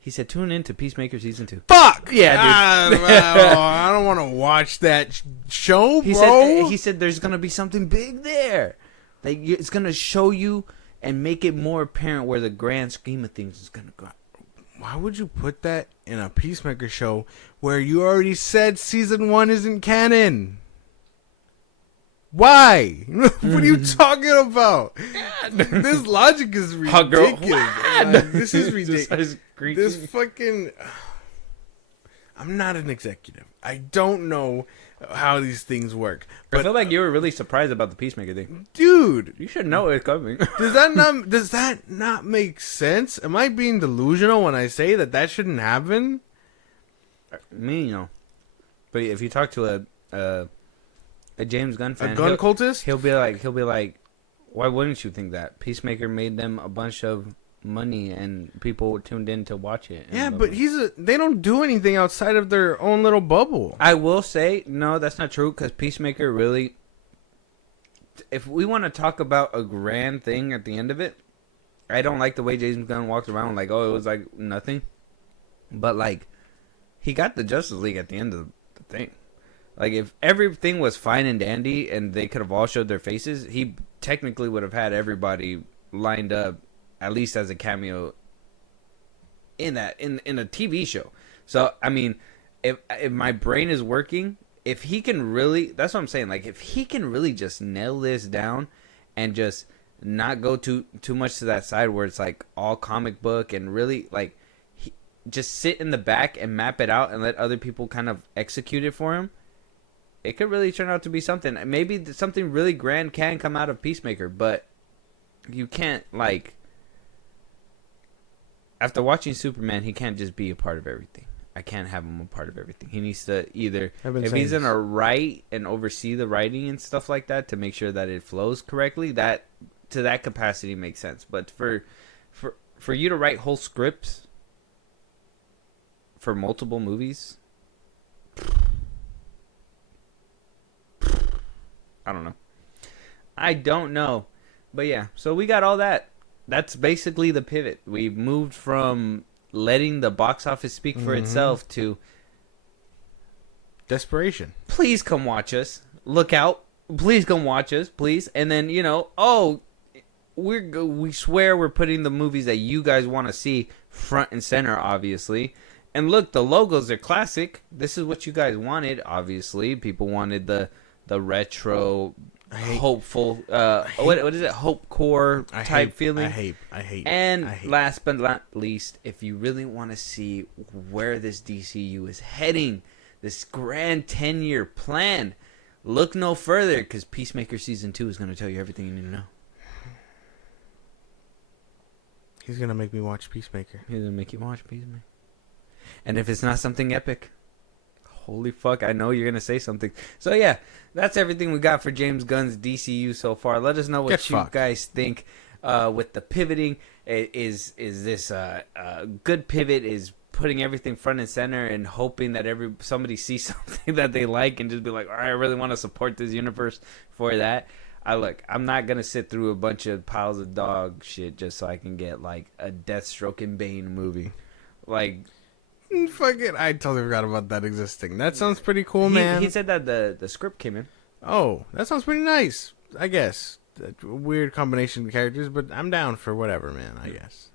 He said, tune in to Peacemaker Season 2. Fuck! Yeah, dude. I don't want to watch that show, bro. He said there's going to be something big there. Like, it's going to show you and make it more apparent where the grand scheme of things is going to go. Why would you put that in a Peacemaker show where you already said Season 1 isn't canon? Why? What are you talking about? This logic is ridiculous. This is ridiculous. This fucking... I'm not an executive. I don't know how these things work. I But feel like you were really surprised about the Peacemaker thing. dude, You should know it's coming. does that not make sense? Am I being delusional when I say that shouldn't happen? Me, you know. But if you talk to a James Gunn fan, A gun cultist? he'll be like, why wouldn't you think that? Peacemaker made them a bunch of money and people tuned in to watch it. Yeah, but they don't do anything outside of their own little bubble. I will say, no, that's not true, because Peacemaker really, if we want to talk about a grand thing at the end of it, I don't like the way James Gunn walked around like, oh, it was like nothing. But like, he got the Justice League at the end of the thing. Like, if everything was fine and dandy and they could have all showed their faces, he technically would have had everybody lined up, at least as a cameo in a TV show. So, I mean, if my brain is working, if he can really, that's what I'm saying, like, if he can really just nail this down and just not go too much to that side where it's like all comic book and really like just sit in the back and map it out and let other people kind of execute it for him, it could really turn out to be something. Maybe something really grand can come out of Peacemaker, but you can't, like, after watching Superman, he can't just be a part of everything. I can't have him a part of everything. He needs to either, if he's going to write and oversee the writing and stuff like that to make sure that it flows correctly, that to that capacity makes sense. But for you to write whole scripts for multiple movies, I don't know. But yeah, so we got all that. That's basically the pivot. We've moved from letting the box office speak for itself to desperation. Please come watch us. Look out. Please come watch us, please. And then, we swear we're putting the movies that you guys want to see front and center, obviously. And look, the logos are classic. This is what you guys wanted, obviously. People wanted the retro, hopeful, what is it? Hope core type feeling. I hate. And last but not least, if you really want to see where this DCU is heading, this grand 10-year plan, look no further, because Peacemaker Season 2 is going to tell you everything you need to know. He's going to make me watch Peacemaker. He's going to make you watch Peacemaker. And if it's not something epic, holy fuck, I know you're going to say something. So yeah, that's everything we got for James Gunn's DCU so far. Let us know what you guys think with the pivoting. Is this a good pivot? Is putting everything front and center and hoping that somebody sees something that they like and just be like, all right, I really want to support this universe for that. I'm not going to sit through a bunch of piles of dog shit just so I can get like a Deathstroke and Bane movie. Like, fuck it, I totally forgot about that existing. That sounds pretty cool, man. He said that the script came in. Oh, that sounds pretty nice, I guess. A weird combination of characters, but I'm down for whatever, man, I guess.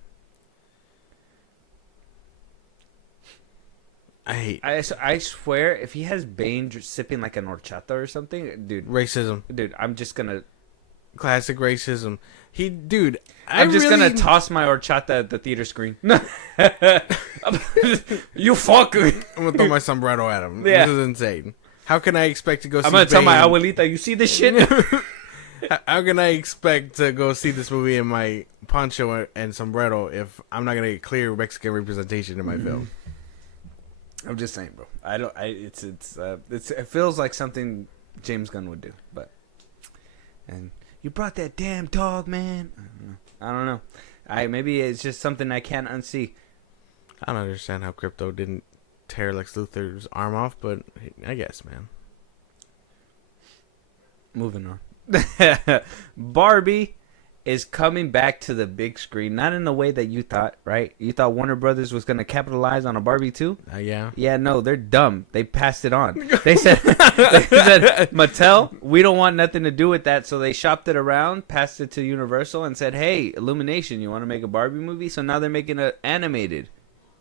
I swear, if he has Bane sipping like an horchata or something, dude. Racism. Dude, I'm just gonna. Classic racism. I'm just gonna toss my horchata at the theater screen. You fuck me. I'm gonna throw my sombrero at him. Yeah. This is insane. How can I expect to go see I'm gonna tell Bane? my abuelita, you see this shit? How can I expect to go see this movie in my poncho and sombrero if I'm not gonna get clear Mexican representation in my film? I'm just saying, bro. It feels like something James Gunn would do, but and you brought that damn dog, man. I don't know. Maybe it's just something I can't unsee. I don't understand how Crypto didn't tear Lex Luthor's arm off, but I guess, man. Moving on. Barbie is coming back to the big screen, not in the way that you thought, right? You thought Warner Brothers was going to capitalize on a Barbie 2? Yeah. Yeah, no, they're dumb. They passed it on. They said, Mattel, we don't want nothing to do with that. So they shopped it around, passed it to Universal, and said, hey, Illumination, you want to make a Barbie movie? So now they're making an animated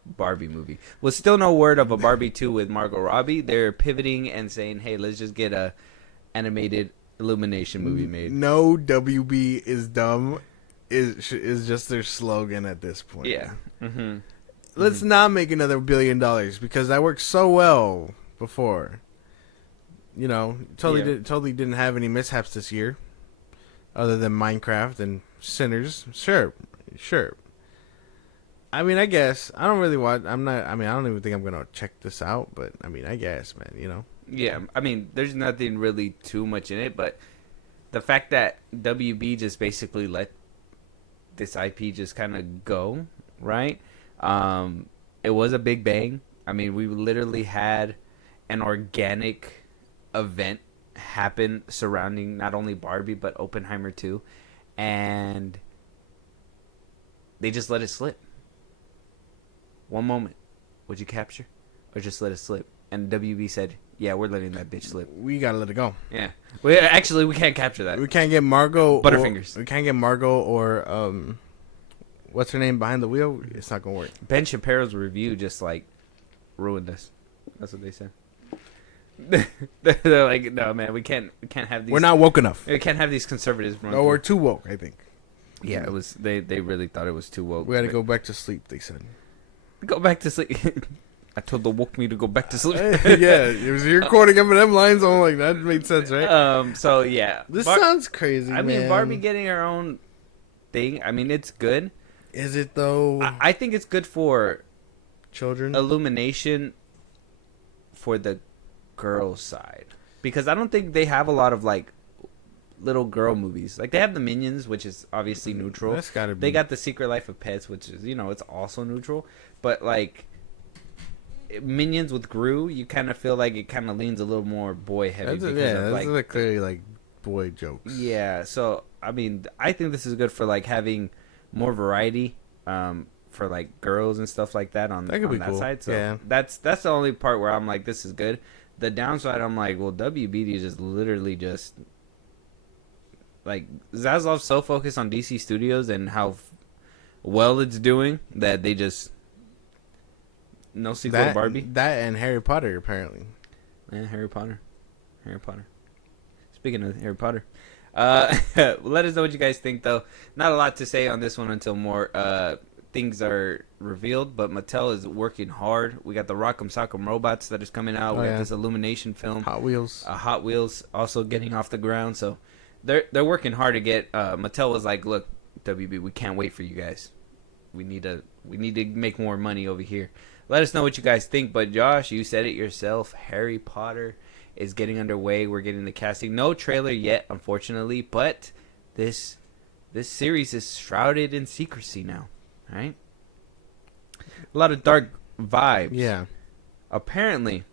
Barbie movie. With still no word of a Barbie 2 with Margot Robbie. They're pivoting and saying, hey, let's just get a animated Illumination movie made. No, WB is dumb is just their slogan at this point. Yeah. Mm-hmm. Let's not make another $1 billion because that worked so well before. You know, totally didn't have any mishaps this year, other than Minecraft and Sinners. Sure. I mean, I guess I don't really watch. I don't even think I'm gonna check this out. But I mean, I guess, man. You know. Yeah, I mean, there's nothing really too much in it, but the fact that WB just basically let this IP just kind of go, right? It was a big bang. I mean, we literally had an organic event happen surrounding not only Barbie but Oppenheimer too, and they just let it slip. One moment, would you capture or just let it slip? And WB said, "Yeah, we're letting that bitch slip. We gotta let it go. Yeah, we can't capture that. We can't get Margot Butterfingers. We can't get Margot or what's her name behind the wheel? It's not gonna work." Ben Shapiro's review just like ruined us. That's what they said. They're like, no, man, we can't have these. We're not woke enough. We can't have these conservatives. No, we're too woke. I think. Yeah, it was. They really thought it was too woke. We had to go back to sleep. They said. Go back to sleep. I told the woke me to go back to sleep. Yeah, you're quoting Eminem lines. I'm like, that made sense, right? So yeah, this sounds crazy. I mean, Barbie getting her own thing. I mean, it's good. Is it though? I think it's good for children. Illumination for the girl side, because I don't think they have a lot of like little girl movies. Like they have the Minions, which is obviously neutral. That's gotta be. They got the Secret Life of Pets, which is, you know, it's also neutral. But like Minions with Gru, you kind of feel like it kind of leans a little more boy heavy. That's like clearly like boy jokes. Yeah, so I mean, I think this is good for like having more variety for like girls and stuff like that on that cool. Side. So yeah, that's the only part where I'm like, this is good. The downside, I'm like, well, WBD just literally just like Zaslav's so focused on DC Studios and how well it's doing that they just no sequel to Barbie. That and Harry Potter apparently. Yeah, Harry Potter. Speaking of Harry Potter, let us know what you guys think. Though not a lot to say on this one until more things are revealed. But Mattel is working hard. We got the Rock'em Sock'em Robots that is coming out. We got this Illumination film. Hot Wheels. Hot Wheels also getting off the ground. So they're working hard to get. Mattel was like, look, WB, we can't wait for you guys. We need to make more money over here. Let us know what you guys think. But Josh, you said it yourself. Harry Potter is getting underway. We're getting the casting. No trailer yet, unfortunately. But this series is shrouded in secrecy now. Right? A lot of dark vibes. Yeah. Apparently,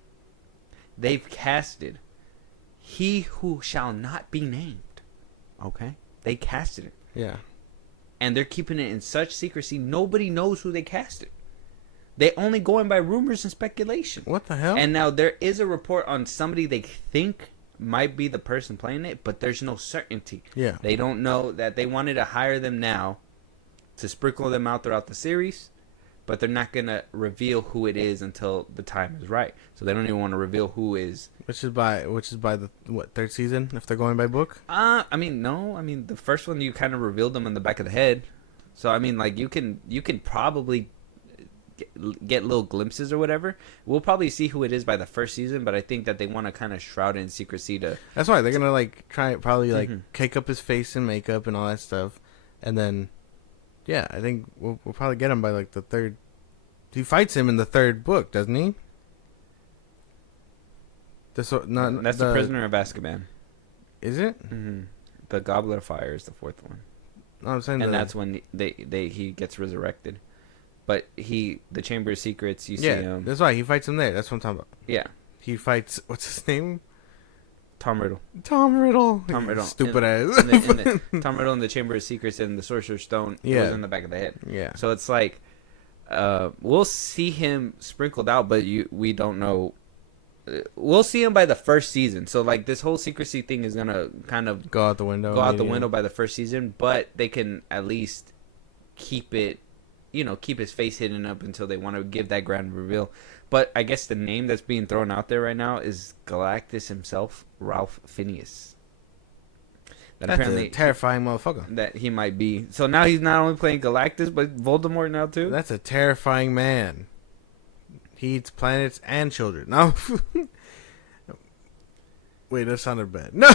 they've casted He Who Shall Not Be Named. Okay? They casted it. Yeah. And they're keeping it in such secrecy, nobody knows who they casted. They only going by rumors and speculation. What the hell? And now there is a report on somebody they think might be the person playing it, but there's no certainty. Yeah. They don't know that they wanted to hire them now to sprinkle them out throughout the series, but they're not going to reveal who it is until the time is right. So they don't even want to reveal who is. Which is by the third season if they're going by book? No. I mean, the first one you kind of revealed them on the back of the head. So I mean, like you can probably get little glimpses or whatever. We'll probably see who it is by the first season, but I think that they want to kind of shroud it in secrecy to. That's why they're gonna like try probably like cake up his face and makeup and all that stuff, and then. Yeah, I think we'll probably get him by like the third. He fights him in the third book, doesn't he? That's the Prisoner of Azkaban. Is it? Mm-hmm. The Goblet of Fire is the fourth one. No, I'm saying, and that's when he gets resurrected. But the Chamber of Secrets, you see him. That's why he fights him there. That's what I'm talking about. Yeah, he fights. What's his name? Tom Riddle. Stupid ass. Tom Riddle in the Chamber of Secrets and the Sorcerer's Stone goes in the back of the head. Yeah. So it's like, we'll see him sprinkled out, but we don't know. We'll see him by the first season. So like this whole secrecy thing is gonna kind of go out the window. By the first season, but they can at least keep it, keep his face hidden up until they want to give that grand reveal. But I guess the name that's being thrown out there right now is Galactus himself, Ralph Fiennes. That's a terrifying motherfucker. That he might be. So now he's not only playing Galactus, but Voldemort now too? That's a terrifying man. He eats planets and children. No. Wait, that sounded bad. No,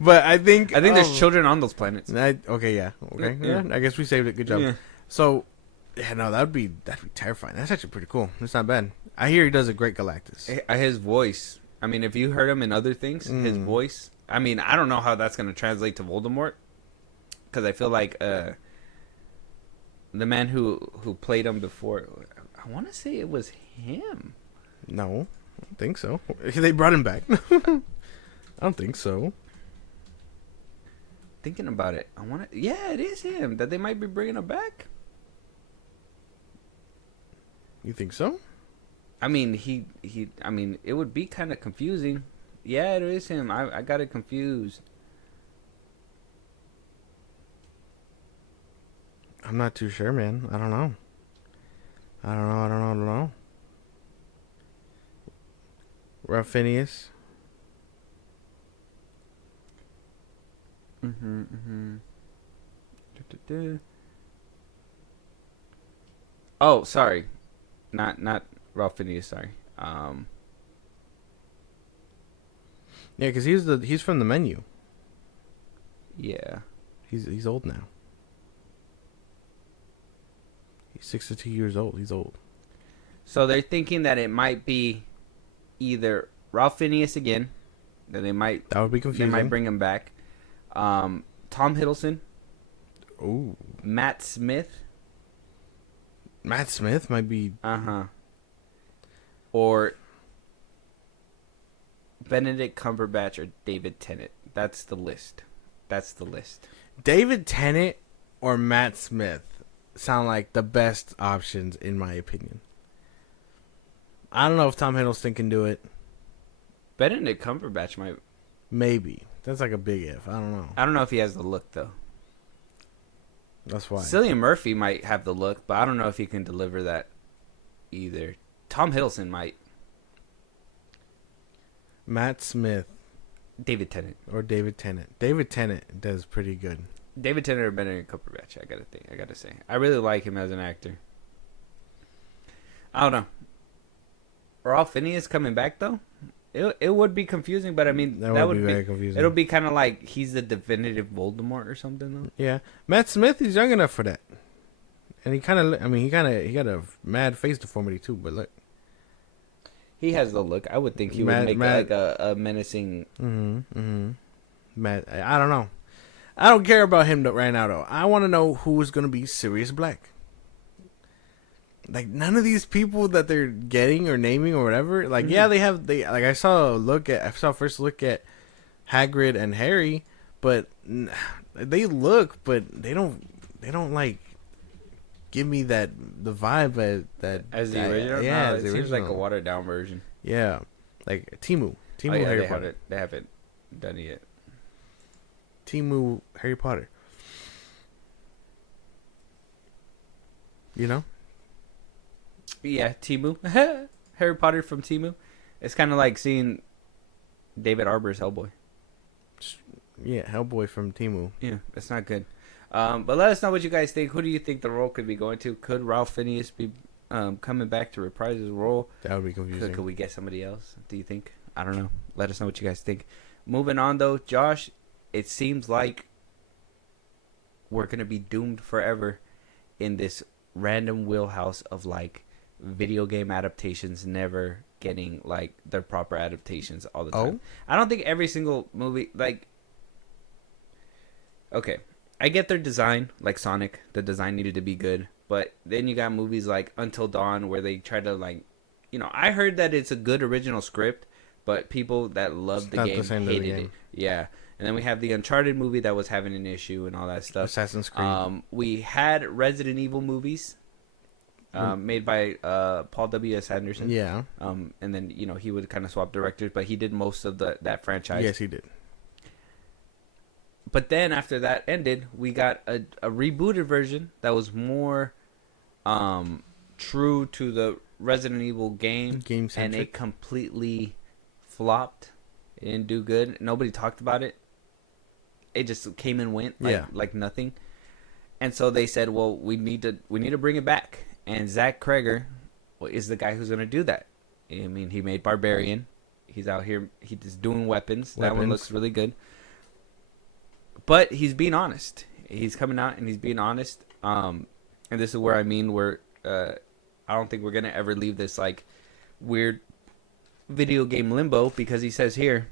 but I think there's children on those planets. Okay, yeah, okay, yeah. I guess we saved it. Good job. Yeah. So, yeah, no, that'd be terrifying. That's actually pretty cool. It's not bad. I hear he does a great Galactus. His voice. I mean, if you heard him in other things, his voice. I mean, I don't know how that's going to translate to Voldemort, because I feel like the man who played him before, I want to say it was him. No, I don't think so. They brought him back. I don't think so. Thinking about it, yeah, it is him that they might be bringing him back. You think so? I mean, I mean, it would be kind of confusing. Yeah, it is him. I got it confused. I'm not too sure, man. I don't know. I don't know. Ralph Phineas. Oh, sorry, not Ralph Fiennes. Sorry. Yeah, because he's from the Menu. Yeah. He's old now. He's 62 years old. He's old. So they're thinking that it might be either Ralph Fiennes again, that that would be confusing. They might bring him back. Tom Hiddleston. Ooh. Matt Smith. Matt Smith might be. Or Benedict Cumberbatch or David Tennant. That's the list. David Tennant or Matt Smith sound like the best options in my opinion. I don't know if Tom Hiddleston can do it. Benedict Cumberbatch might. Maybe. That's like a big if. I don't know. I don't know if he has the look, though. That's why. Cillian Murphy might have the look, but I don't know if he can deliver that either. Tom Hiddleston might. Matt Smith. David Tennant. Or David Tennant. David Tennant does pretty good. David Tennant or Benedict Cumberbatch, I gotta say. I really like him as an actor. I don't know. Ralph Fiennes coming back, though? It would be confusing, but I mean... That would be very confusing. It'll be kind of like he's the definitive Voldemort or something, though. Yeah. Matt Smith is young enough for that. And he kind of... I mean, he got a mad face deformity, too, but look. He has the look. I would think he would make like a menacing... Matt, I don't know. I don't care about him right now, though. I want to know who's going to be Sirius Black. Like, none of these people that they're getting or naming or whatever, like, yeah, I saw first look at Hagrid and Harry, but they look, but they don't like give me the vibe that as the original. Yeah, no, as the it seems original. like a watered down version. Yeah, like Timu Oh, yeah, Harry Potter. They haven't done it yet. Timu Harry Potter. You know. Yeah, Timu. Harry Potter from Timu. It's kind of like seeing David Arbor's Hellboy. Yeah, Hellboy from Timu. Yeah, that's not good. But let us know what you guys think. Who do you think the role could be going to? Could Ralph Fiennes be coming back to reprise his role? That would be confusing. Could we get somebody else? Do you think? I don't know. Let us know what you guys think. Moving on, though, Josh, it seems like we're going to be doomed forever in this random wheelhouse of, like, video game adaptations never getting, like, their proper adaptations all the time. I don't think every single movie, like... Okay, I get their design, like Sonic. The design needed to be good. But then you got movies like Until Dawn where they try to, like... You know, I heard that it's a good original script, but people that loved the game hated it. Yeah. And then we have the Uncharted movie that was having an issue and all that stuff. Assassin's Creed. We had Resident Evil movies made by Paul W.S. Anderson. Yeah. And then, you know, he would kind of swap directors, but he did most of that franchise. Yes, he did. But then after that ended, we got a rebooted version that was more true to the Resident Evil game. And it completely flopped. It didn't do good. Nobody talked about it. It just came and went like nothing. And so they said, well, we need to bring it back. And Zach Kreger is the guy who's going to do that. I mean, he made Barbarian. He's out here. He's doing weapons. That one Weapons. looks really good. But he's being honest. He's coming out and he's being honest. And this is where I mean where I don't think we're gonna ever leave this like weird video game limbo, because he says here,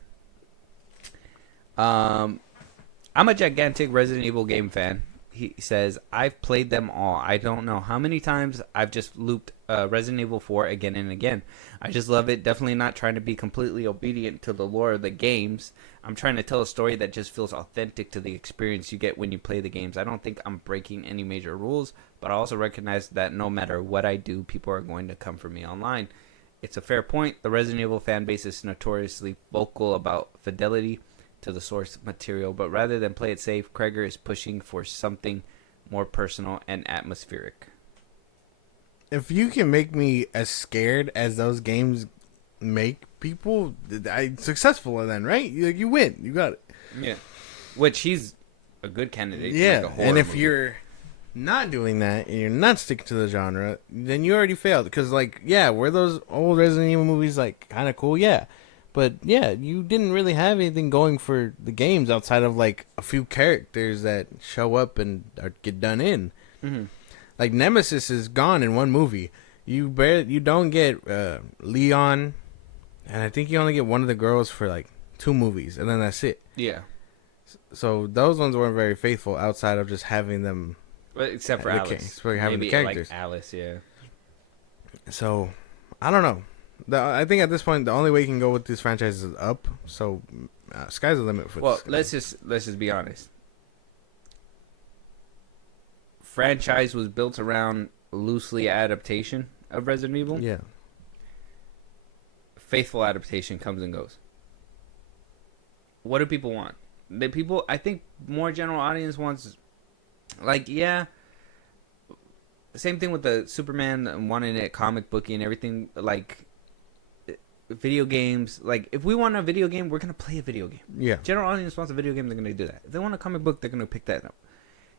I'm a gigantic Resident Evil game fan. He says, I've played them all. I don't know how many times I've just looped Resident Evil 4 again and again. I just love it. Definitely not trying to be completely obedient to the lore of the games. I'm trying to tell a story that just feels authentic to the experience you get when you play the games. I don't think I'm breaking any major rules, but I also recognize that no matter what I do, people are going to come for me online. It's a fair point. The Resident Evil fan base is notoriously vocal about fidelity to the source material, but rather than play it safe, Kreger is pushing for something more personal and atmospheric. If you can make me as scared as those games make people, I'm successful then, right? You win. You got it. Yeah. Which he's a good candidate. To Yeah, make a horror and if movie. you're not doing that and you're not sticking to the genre, then you already failed. Because, like, yeah, were those old Resident Evil movies, like, kind of cool? Yeah. But, yeah, you didn't really have anything going for the games outside of, like, a few characters that show up and get done in. Mm-hmm. Like, Nemesis is gone in one movie. You don't get Leon, and I think you only get one of the girls for, like, 2 movies, and then that's it. Yeah. So those ones weren't very faithful outside of just having them. But except for The Alice. kings, for having the Maybe characters. like Alice, yeah. So, I don't know. I think at this point, the only way you can go with these franchises is up. So, sky's the limit for Well, this. let's just be honest. Franchise was built around loosely adaptation of Resident Evil. Yeah. Faithful adaptation comes and goes. What do people want? I think more general audience wants, like, yeah. Same thing with the Superman wanting it comic booky and everything. Like, video games. Like, if we want a video game, we're gonna play a video game. Yeah. General audience wants a video game, they're gonna do that. If they want a comic book, they're gonna pick that up.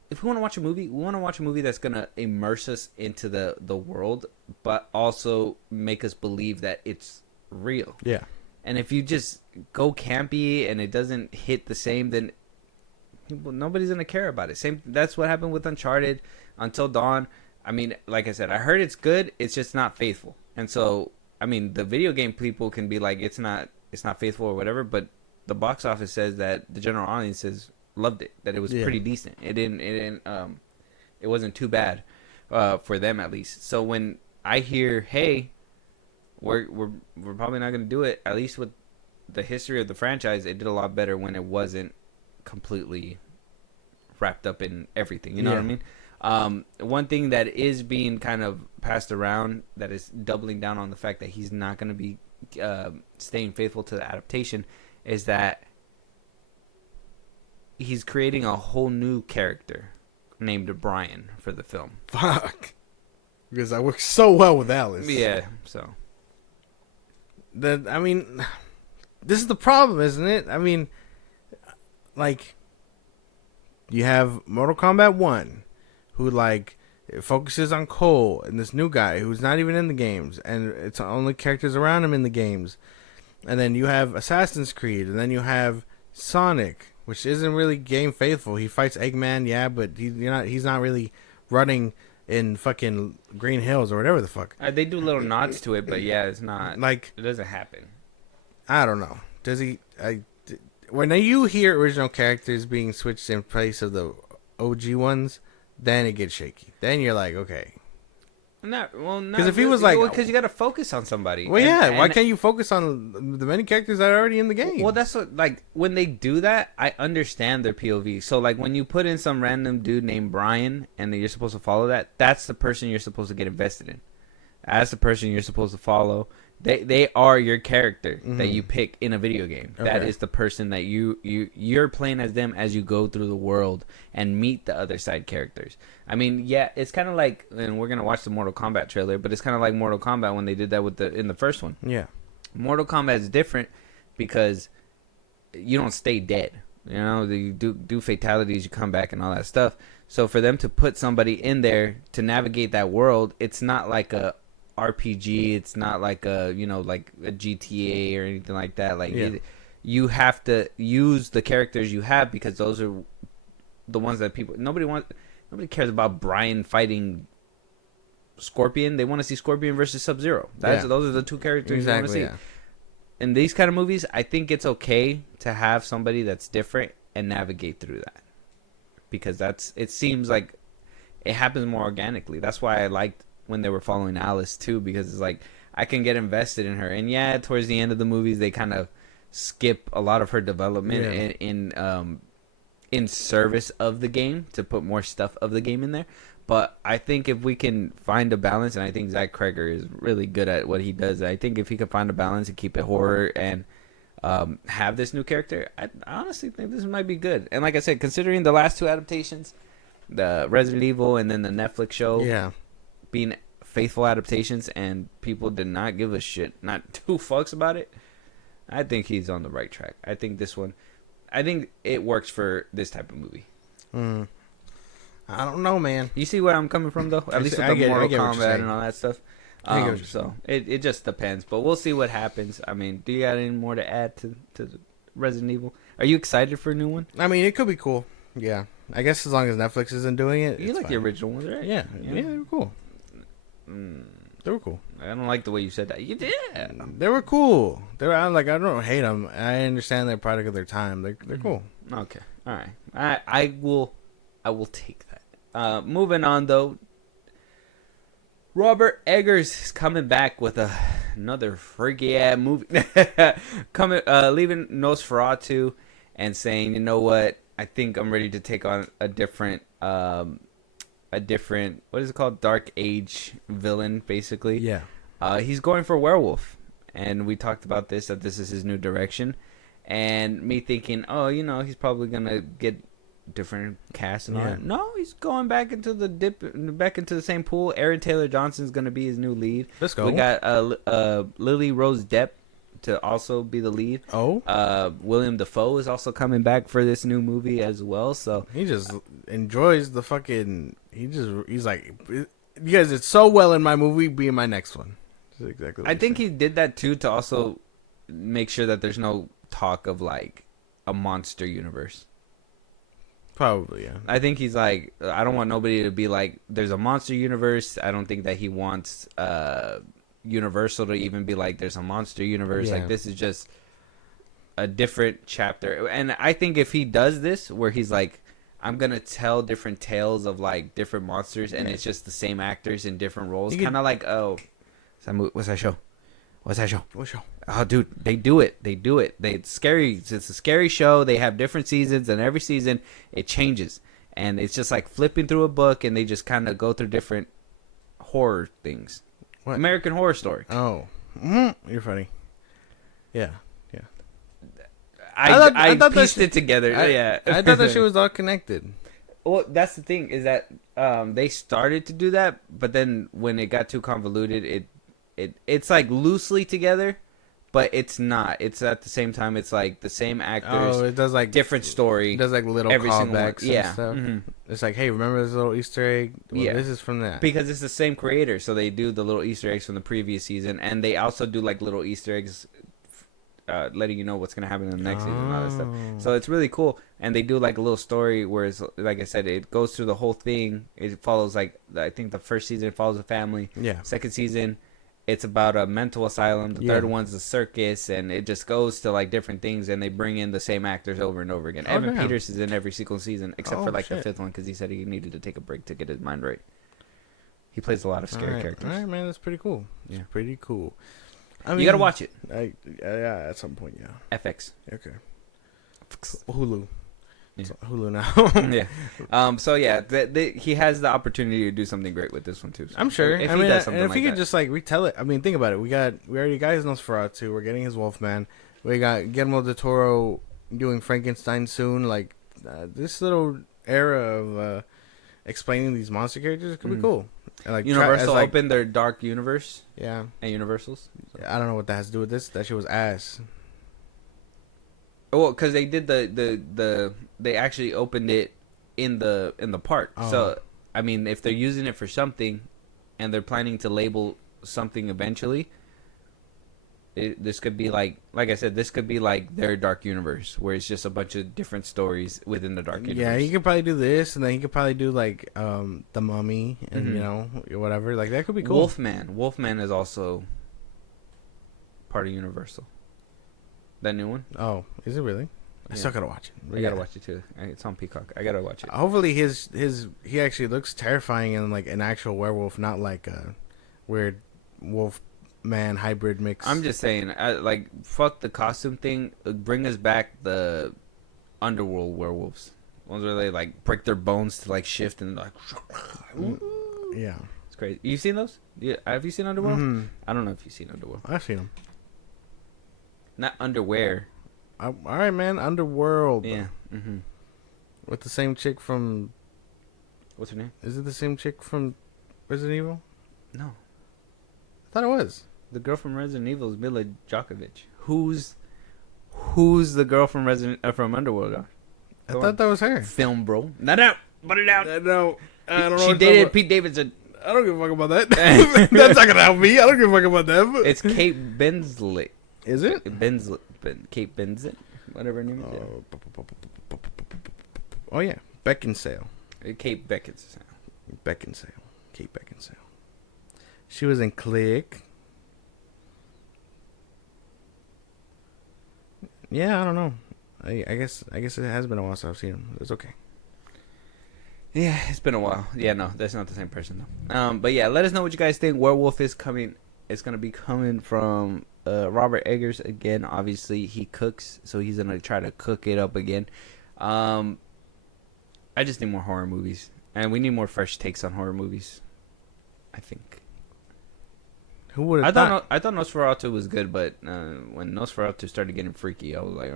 If we want to watch a movie, we want to watch a movie that's gonna immerse us into the world, but also make us believe that it's real. Yeah. And if you just go campy and it doesn't hit the same, then nobody's gonna care about it. That's what happened with Uncharted, Until Dawn. I mean, like I said, I heard it's good. It's just not faithful. And so, I mean, the video game people can be like, it's not faithful or whatever. But the box office says that the general audiences loved it. That it was pretty decent. It wasn't too bad, for them at least. So when I hear, hey, we're probably not gonna do it, at least with the history of the franchise, it did a lot better when it wasn't completely wrapped up in everything. You know what I mean? One thing that is being kind of passed around that is doubling down on the fact that he's not going to be staying faithful to the adaptation is that he's creating a whole new character named Brian for the film. Fuck. Because I work so well with Alice. Yeah, so. I mean, this is the problem, isn't it? I mean, like, you have Mortal Kombat 1, who, like, it focuses on Cole and this new guy who's not even in the games, and it's only characters around him in the games. And then you have Assassin's Creed, and then you have Sonic, which isn't really game faithful. He fights Eggman, yeah, but he's not really running in fucking Green Hills or whatever the fuck. They do little nods to it, but yeah, it's not. Like, it doesn't happen. I don't know. Does he? When you hear original characters being switched in place of the OG ones, then it gets shaky. Then you're like, okay. Because if he was like, because you got to focus on somebody. Well, why can't you focus on the many characters that are already in the game? Well, that's what, like, when they do that, I understand their POV. So, like, when you put in some random dude named Brian and you're supposed to follow that, that's the person you're supposed to get invested in. That's the person you're supposed to follow. They are your character that you pick in a video game. Okay. That is the person that you're playing as them as you go through the world and meet the other side characters. I mean, yeah, it's kind of like, and we're gonna watch the Mortal Kombat trailer, but it's kind of like Mortal Kombat when they did that in the first one. Yeah, Mortal Kombat is different because you don't stay dead. You know, you do fatalities, you come back and all that stuff. So for them to put somebody in there to navigate that world, it's not like a RPG. It's not like a like a GTA or anything like that. Like Yeah. you have to use the characters you have because those are the ones that nobody cares about Brian fighting Scorpion. They want to see Scorpion versus Sub-Zero. Those are the two characters you want to see. Yeah. In these kind of movies, I think it's okay to have somebody that's different and navigate through that, because it seems like it happens more organically. That's why I liked when they were following Alice too, because it's like I can get invested in her. And yeah, towards the end of the movies, they kind of skip a lot of her development in service of the game to put more stuff of the game in there. But I think if we can find a balance, and I think Zach Kreger is really good at what he does, I think if he can find a balance and keep it horror and have this new character, I honestly think this might be good. And like I said, considering the last two adaptations, the Resident Evil and then the Netflix show being faithful adaptations, and people did not give a shit, not two fucks about it, I think he's on the right track. I think it works for this type of movie. I don't know, man. You see where I'm coming from, though? At least with the Mortal Kombat and all that stuff. So it just depends. But we'll see what happens. I mean, do you got any more to add to Resident Evil? Are you excited for a new one? I mean, it could be cool. Yeah. I guess as long as Netflix isn't doing it. You like fine. the original ones, right? Yeah, they were cool. They were cool. I don't like the way you said that. You did. They were cool. I don't hate them. I understand they're a product of their time. They're cool. Okay. All right. I will take that. Moving on, though. Robert Eggers is coming back with another freaky ass movie. Leaving Nosferatu and saying, you know what? I think I'm ready to take on a different, what is it called? Dark Age villain, basically. Yeah. He's going for werewolf, and we talked about this, that this is his new direction, and me thinking, he's probably gonna get different cast and all that. No, he's going back into the same pool. Aaron Taylor Johnson's gonna be his new lead. Let's go. We got Lily Rose Depp to also be the lead. William Dafoe is also coming back for this new movie as well. So he just enjoys the fucking. He's like, you guys did so well in my movie. Be in my next one. That's exactly. What I think he did that too to also make sure that there's no talk of like a monster universe. Probably, yeah. I think he's like, I don't want nobody to be like, there's a monster universe. I don't think that he wants Universal to even be like, there's a monster universe. Like, this is just a different chapter. And I think if he does this, where he's like, I'm going to tell different tales of like different monsters, and it's just the same actors in different roles. Kind of like, what's that show? What show? Oh, dude, they do it. It's scary. It's a scary show. They have different seasons, and every season it changes. And it's just like flipping through a book, and they just kind of go through different horror things. What? American Horror Story. Oh, you're funny. Yeah. I thought pieced it together. I thought that shit was all connected. Well, that's the thing, is that they started to do that, but then when it got too convoluted, it's like loosely together, but it's not. It's at the same time, it's like the same actors. Oh, it does like different story. It does like little callbacks and stuff. Mm-hmm. It's like, hey, remember this little Easter egg? Well, this is from that. Because it's the same creator, so they do the little Easter eggs from the previous season, and they also do like little Easter eggs, letting you know what's gonna happen in the next season and all that stuff. So it's really cool, and they do like a little story where it's, like I said, it goes through the whole thing. It follows like, I think the first season follows a family. Yeah. Second season, it's about a mental asylum. The third one's a circus, and it just goes to like different things, and they bring in the same actors over and over again. Evan Peters is in every single season except for like the fifth one, because he said he needed to take a break to get his mind right. He plays a lot of scary characters. All right, man, that's pretty cool. Yeah, pretty cool. I mean, you gotta watch it. Yeah, at some point, yeah. FX. Okay. Hulu. Yeah. Hulu now. Yeah. So yeah, he has the opportunity to do something great with this one too. So I'm sure. If he does something if he like could that. just like retell it. I mean, think about it. We already got his Nosferatu. We're getting his Wolfman. We got Guillermo del Toro doing Frankenstein soon. Like this little era of explaining these monster characters could be cool. And, like Universal opened their Dark Universe. Yeah. And Universals. So. I don't know what that has to do with this. That shit was ass. Well, because they did they actually opened it in the park. So I mean, if they're using it for something, and they're planning to label something eventually. This could be like I said, this could be like their dark universe, where it's just a bunch of different stories within the dark universe. Yeah, he could probably do this, and then he could probably do like the Mummy, and you know, whatever. Like that could be cool. Wolfman is also part of Universal. That new one. Oh, is it really? I still gotta watch it. I gotta watch it too. It's on Peacock. I gotta watch it. Hopefully, he actually looks terrifying and like an actual werewolf, not like a weird wolf man hybrid mix. I'm just saying, like, fuck the costume thing. Bring us back the underworld werewolves. Ones where they like break their bones to like shift and like. Yeah, it's crazy. You've seen those? Yeah, have you seen Underworld? Mm-hmm. I don't know if you've seen Underworld. I've seen them. Not underwear. All right, man. Underworld. Yeah. Mm-hmm. With the same chick from. What's her name? Is it the same chick from Resident Evil? No. I thought it was. The girl from Resident Evil is Mila Djokovic. Who's the girl from from Underworld? I thought that was her. Film, bro. Not out. Put it out. No, I don't know. She dated Pete Davidson. I don't give a fuck about that. That's not gonna help me. I don't give a fuck about them. It's Kate Benslet. Is it? Kate Benslet. Whatever her name is. Oh yeah, Beckinsale. Kate Beckinsale. Kate Beckinsale. She was in Click. Yeah, I don't know. I guess it has been a while since I've seen him. It's okay. Yeah, it's been a while. Yeah, no, that's not the same person though. But yeah, let us know what you guys think. Werewolf is coming. It's gonna be coming from Robert Eggers again. Obviously, he cooks, so he's gonna try to cook it up again. I just need more horror movies, and we need more fresh takes on horror movies. I think. Who would have thought? I thought Nosferatu was good, but when Nosferatu started getting freaky, I was like,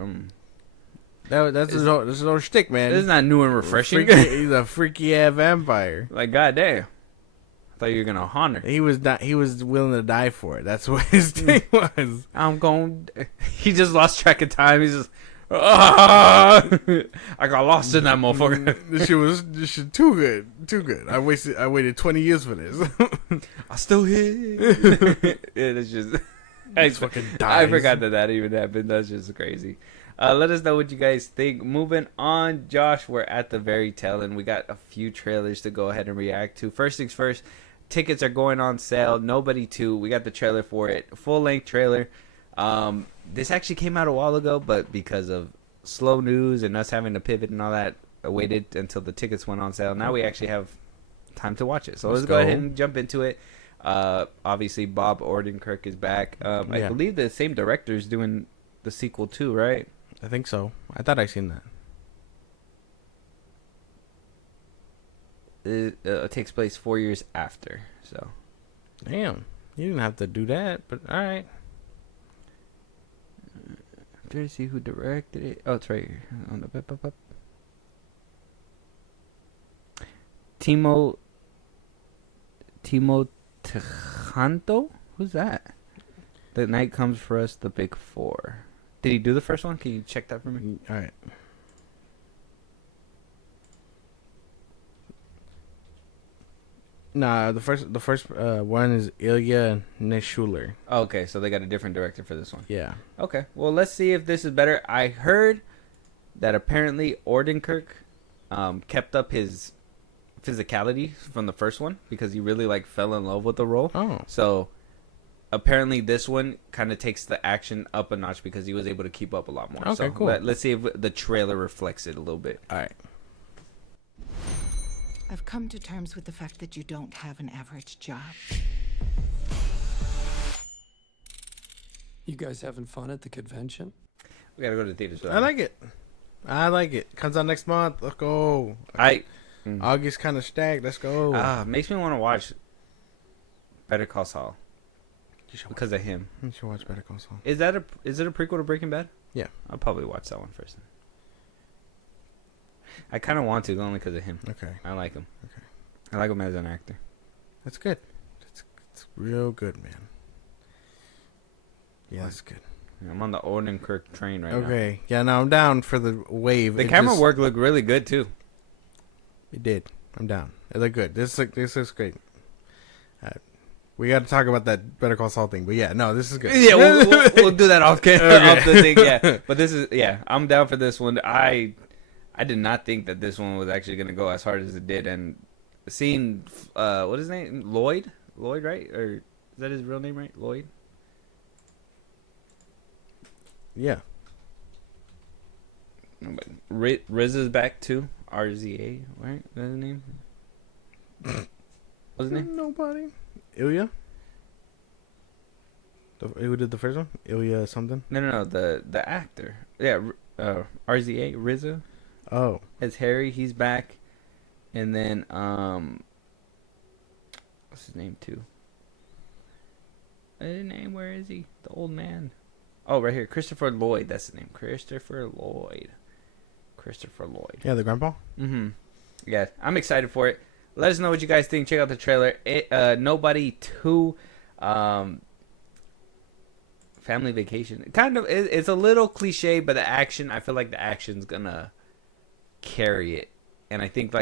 That's his own shtick, man. This is not new and refreshing. He's a freaky ass vampire. Like, goddamn. I thought you were gonna haunt her. He was willing to die for it. That's what his thing was. I'm going. He just lost track of time. He's just. I got lost in that motherfucker. This shit too good. I waited 20 years for this. I still here. It's just. I forgot that even happened. That's just crazy. Let us know what you guys think. Moving on, Josh, we're at the very tail end. We got a few trailers to go ahead and react to. First things first, tickets are going on sale. Nobody 2. We got the trailer for it. Full-length trailer. This actually came out a while ago, but because of slow news and us having to pivot and all that, I waited until the tickets went on sale. Now we actually have time to watch it. So let's go ahead and jump into it. Obviously, Bob Odenkirk is back. I believe the same director is doing the sequel too, right? I think so. I thought I seen that. It takes place 4 years after. So, damn, you didn't have to do that, but all right. Trying to see who directed it. Oh, it's right here. On the Timo Tejano? Who's that? The Night Comes for Us, The Big Four. Did he do the first one? Can you check that for me? All right. Nah, the first one is Ilya Neshuler. Oh, okay, so they got a different director for this one. Yeah. Okay, well, let's see if this is better. I heard that apparently Odenkirk kept up his physicality from the first one because he really fell in love with the role. Oh. So apparently this one kind of takes the action up a notch because he was able to keep up a lot more. Okay, so cool. Let's see if the trailer reflects it a little bit. All right. I've come to terms with the fact that you don't have an average job. You guys having fun at the convention? We gotta go to the theaters. I like it. Comes out next month. Let's go. August kind of stacked. Let's go. Makes me want to watch Better Call Saul because of him. You should watch Better Call Saul. Is it a prequel to Breaking Bad? Yeah. I'll probably watch that one first. I kind of want to, only because of him. Okay. I like him. Okay. I like him as an actor. That's good. It's real good, man. Yeah, that's good. I'm on the Odenkirk train right now. Okay. Yeah, now I'm down for the wave. The camera work looked really good, too. It did. I'm down. It looked good. This looks great. We got to talk about that Better Call Saul thing. But yeah, no, this is good. Yeah, we'll do that off the thing. Yeah, but this is I'm down for this one. I did not think that this one was actually gonna go as hard as it did, and seeing what is his name, Lloyd, right? Or is that his real name, right? Lloyd. Yeah. Riz is back too. RZA, right? Is that his name? What's his name? Nobody. Ilya? Who did the first one? Ilya something? No. The actor. Yeah, RZA, RZA. Oh. As Harry, he's back. And then, what's his name too? His name, where is he? The old man. Oh, right here. Christopher Lloyd. That's his name. Christopher Lloyd. Yeah, the grandpa? Mm-hmm. Yeah, I'm excited for it. Let us know what you guys think. Check out the trailer. Nobody 2, Family Vacation. Kind of, it's a little cliche, but the action, I feel like the action's gonna carry it. And I think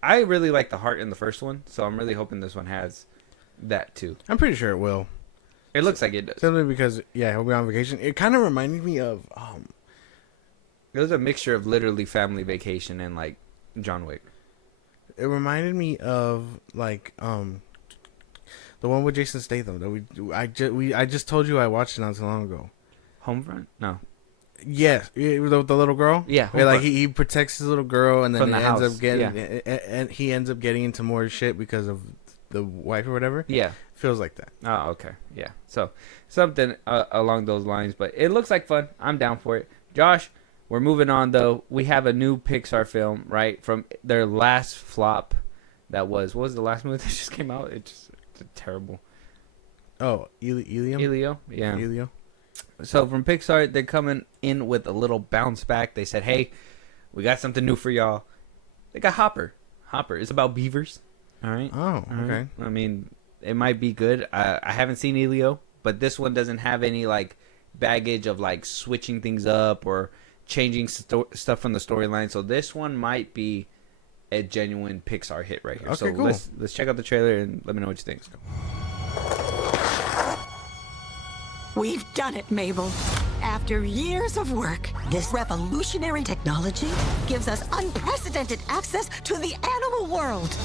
I really like the heart in the first one, so I'm really hoping this one has that too. I'm pretty sure it will. It looks like it does. Simply because, he'll be on vacation. It kind of reminded me of... It was a mixture of literally Family Vacation and like John Wick. It reminded me of like the one with Jason Statham that I just told you I watched it not too long ago. Homefront? No. Yes, the little girl. Yeah, where, like he protects his little girl, and then From the ends house. up getting and he ends up getting into more shit because of the wife or whatever. Yeah. Feels like that. Oh, okay. Yeah. So something along those lines, but it looks like fun. I'm down for it. Josh, we're moving on though. We have a new Pixar film, right, from their last flop. What was the last movie that just came out? It's terrible. Oh, Elio? Yeah. Elio. So from Pixar, they're coming in with a little bounce back. They said, hey, we got something new for y'all. They got Hopper. It's about beavers. All right. Oh, okay. I mean, it might be good. I haven't seen Elio, but this one doesn't have any like baggage of like switching things up or changing stuff from the storyline. So this one might be a genuine Pixar hit right here. Okay, So cool. let's check out the trailer and let me know what you think. We've done it, Mabel. After years of work, this revolutionary technology gives us unprecedented access to the animal world.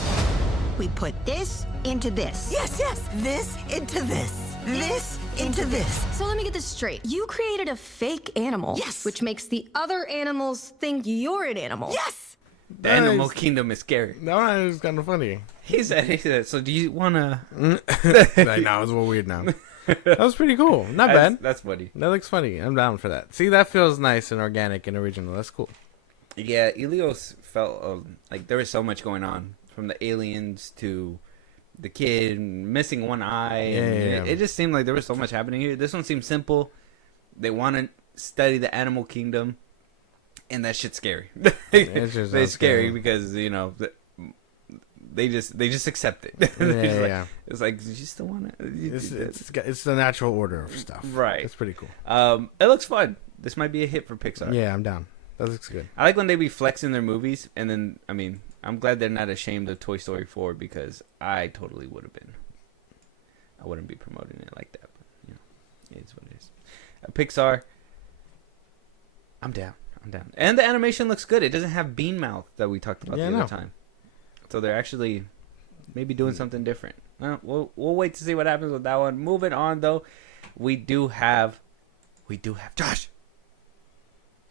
We put this into this. Yes. This into this. This into this. So let me get this straight. You created a fake animal. Yes. Which makes the other animals think you're an animal. Yes! The animal kingdom is scary. No, it's kind of funny. He said, so do you want to... Like, no, it's a little weird now. That was pretty cool. Not bad. That's funny. That looks funny. I'm down for that. See, that feels nice and organic and original. That's cool. Yeah, Elios felt like there was so much going on. From the aliens to the kid missing one eye. Yeah. It just seemed like there was so much happening here. This one seems simple. They want to study the animal kingdom. And that shit's scary. It's scary because, you know... They just accept it. Yeah. It's like, you still want to... It's the natural order of stuff. Right. It's pretty cool. It looks fun. This might be a hit for Pixar. Yeah, I'm down. That looks good. I like when they be flexing their movies, and then, I mean, I'm glad they're not ashamed of Toy Story 4 because I totally would have been. I wouldn't be promoting it like that, but, you know, it is what it is. Pixar, I'm down. And the animation looks good. It doesn't have bean mouth that we talked about the other time. So they're actually maybe doing something different. We'll wait to see what happens with that one. Moving on, though, we do have Josh.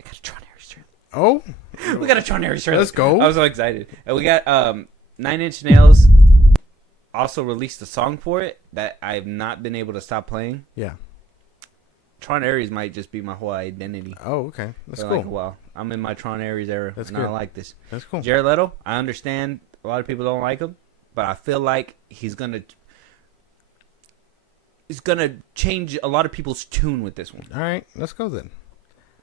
I got a Tron Ares trailer. Oh, we got a Tron Ares trailer. Let's go. I was so excited. And we got 9 Inch Nails also released a song for it that I've not been able to stop playing. Yeah. Tron Ares might just be my whole identity. Oh, okay. That's for cool. like a while. I'm in my Tron Ares era. That's and good. I like this. That's cool. Jared Leto, I understand a lot of people don't like him, but I feel like he's gonna change a lot of people's tune with this one. All right, let's go then.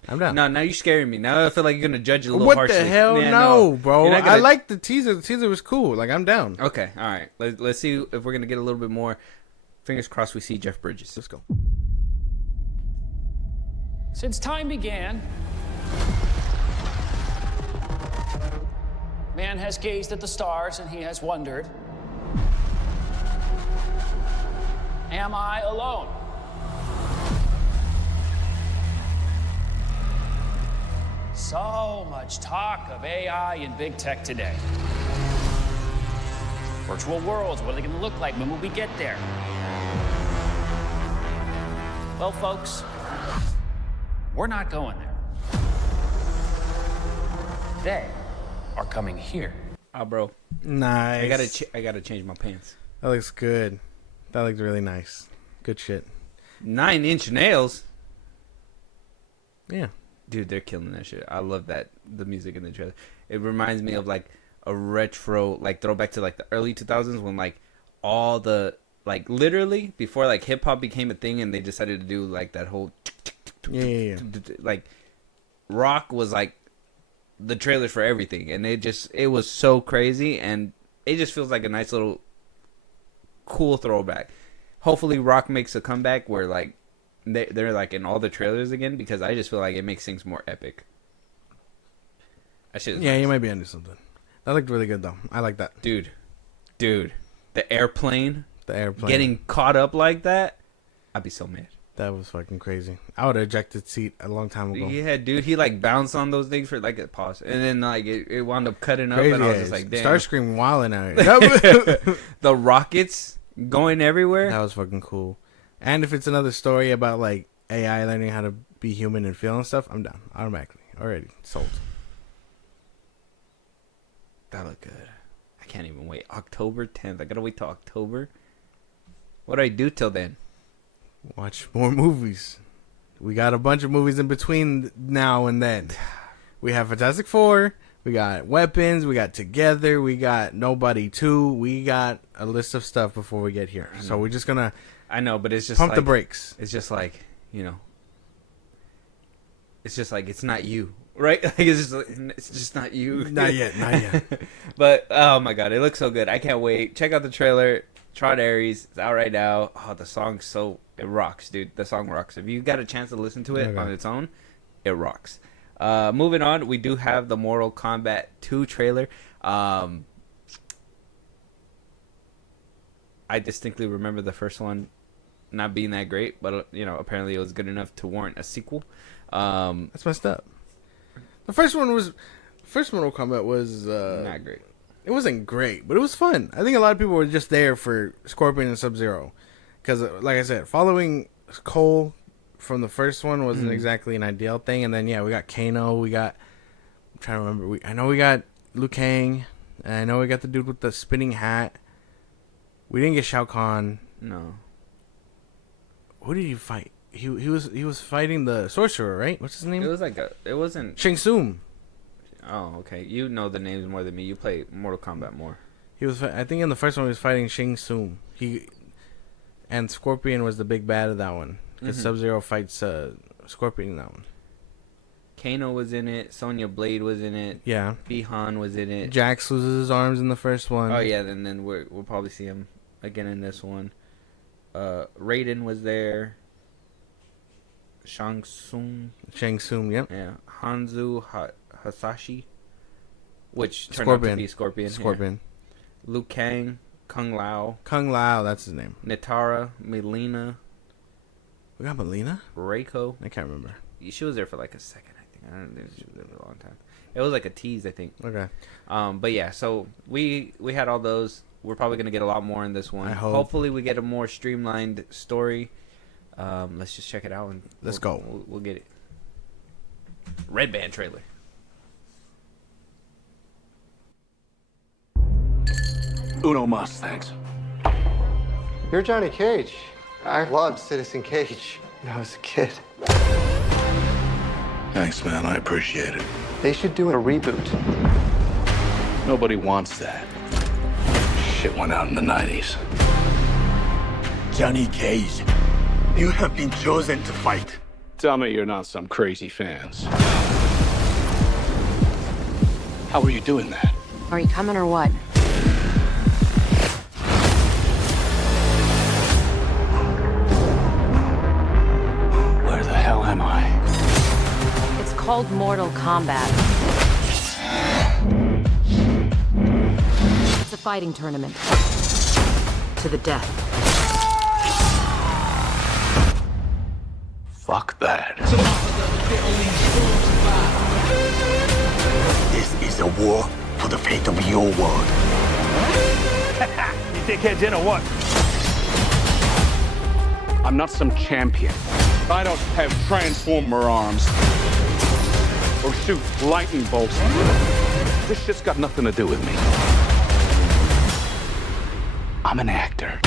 I'm down. No, now you're scaring me. Now I feel like you're gonna judge it a little what harshly. the hell? Yeah, no, bro. You're not I gonna- like the teaser. The teaser was cool. Like, I'm down. Okay, all right. Let's see if we're gonna get a little bit more. Fingers crossed we see Jeff Bridges. Let's go. Since time began, man has gazed at the stars and he has wondered, am I alone? So much talk of AI and big tech today. Virtual worlds, what are they going to look like? When will we get there? Well, folks, we're not going there. They are coming here. Oh, bro, Nice. I gotta change my pants. That looks good. That looks really nice. Good shit. 9-inch nails. Yeah. Dude, they're killing that shit. I love that, the music in the trailer. It reminds me of like a retro, like throwback to like the early 2000s when like all the, like literally before like hip hop became a thing and they decided to do like that whole Yeah. like rock was like the trailers for everything, and it was so crazy, and it just feels like a nice little cool throwback. Hopefully rock makes a comeback where like they're like in all the trailers again, because I just feel like it makes things more epic. That shit is Yeah, nice. you might be into something. That looked really good though. I like that. Dude, the airplane The airplane. getting caught up like that, I'd be so mad. That was fucking crazy. I would have ejected seat a long time ago. Yeah, dude, he like bounced on those things for like a pause, and then like it wound up cutting up, Crazy and I was ass. just like, damn. Starscream wilding out here. The rockets going everywhere. That was fucking cool. And if it's another story about like AI learning how to be human and feel and stuff, I'm down automatically. Already sold. That looked good. I can't even wait. October 10th. I gotta wait till October. What do I do till then? Watch more movies. We got a bunch of movies in between now and then. We have Fantastic Four. We got Weapons. We got Together. We got Nobody 2. We got a list of stuff before we get here. So we're just gonna I know, but it's just pump like, the brakes. It's just like, you know. It's just like it's not you, right? Like it's just not you. Not yet. Not yet. But oh my god, it looks so good. I can't wait. Check out the trailer. Tron Ares. It's out right now. Oh, the song's it rocks, dude. The song rocks. If you got a chance to listen to it on its own, it rocks. Moving on, we do have the Mortal Kombat 2 trailer. I distinctly remember the first one not being that great, but you know, apparently it was good enough to warrant a sequel. That's messed up. The first Mortal Kombat was Not great. It wasn't great, but it was fun. I think a lot of people were just there for Scorpion and Sub-Zero. Because, like I said, following Cole from the first one wasn't exactly an ideal thing. And then, yeah, we got Kano. I'm trying to remember. I know we got Liu Kang. And I know we got the dude with the spinning hat. We didn't get Shao Kahn. No. Who did he fight? He was fighting the sorcerer, right? What's his name? It wasn't. Shang Tsung. Oh, okay. You know the names more than me. You play Mortal Kombat more. He was. I think in the first one he was fighting Shang Tsung. And Scorpion was the big bad of that one. Because Sub-Zero fights Scorpion in that one. Kano was in it. Sonya Blade was in it. Yeah. Bihan was in it. Jax loses his arms in the first one. Oh yeah, and then we'll probably see him again in this one. Raiden was there. Shang Tsung. Yep. Yeah. Hanzo Hasashi, which turned out to be Scorpion. Scorpion. Yeah. Liu Kang, Kung Lao, That's his name. Nitara, Melina, We got Melina? Reiko. I can't remember. She was there for like a second, I think. I don't think she was there for a long time. It was like a tease, I think. Okay. But yeah, so we had all those. We're probably gonna get a lot more in this one. I hope. Hopefully, we get a more streamlined story. Let's just check it out and Let's go. We'll get it. Red Band trailer. Uno mas, thanks. You're Johnny Cage. I loved Citizen Cage when I was a kid. Thanks, man. I appreciate it. They should do a reboot. Nobody wants that. Shit went out in the 90s. Johnny Cage, you have been chosen to fight. Tell me you're not some crazy fans. How are you doing that? Are you coming or what? Where the hell am I? It's called Mortal Kombat. It's a fighting tournament. To the death. Fuck that. This is a war for the fate of your world. You dickheads in or what? I'm not some champion. I don't have transformer arms. Or shoot lightning bolts. This shit's got nothing to do with me. I'm an actor.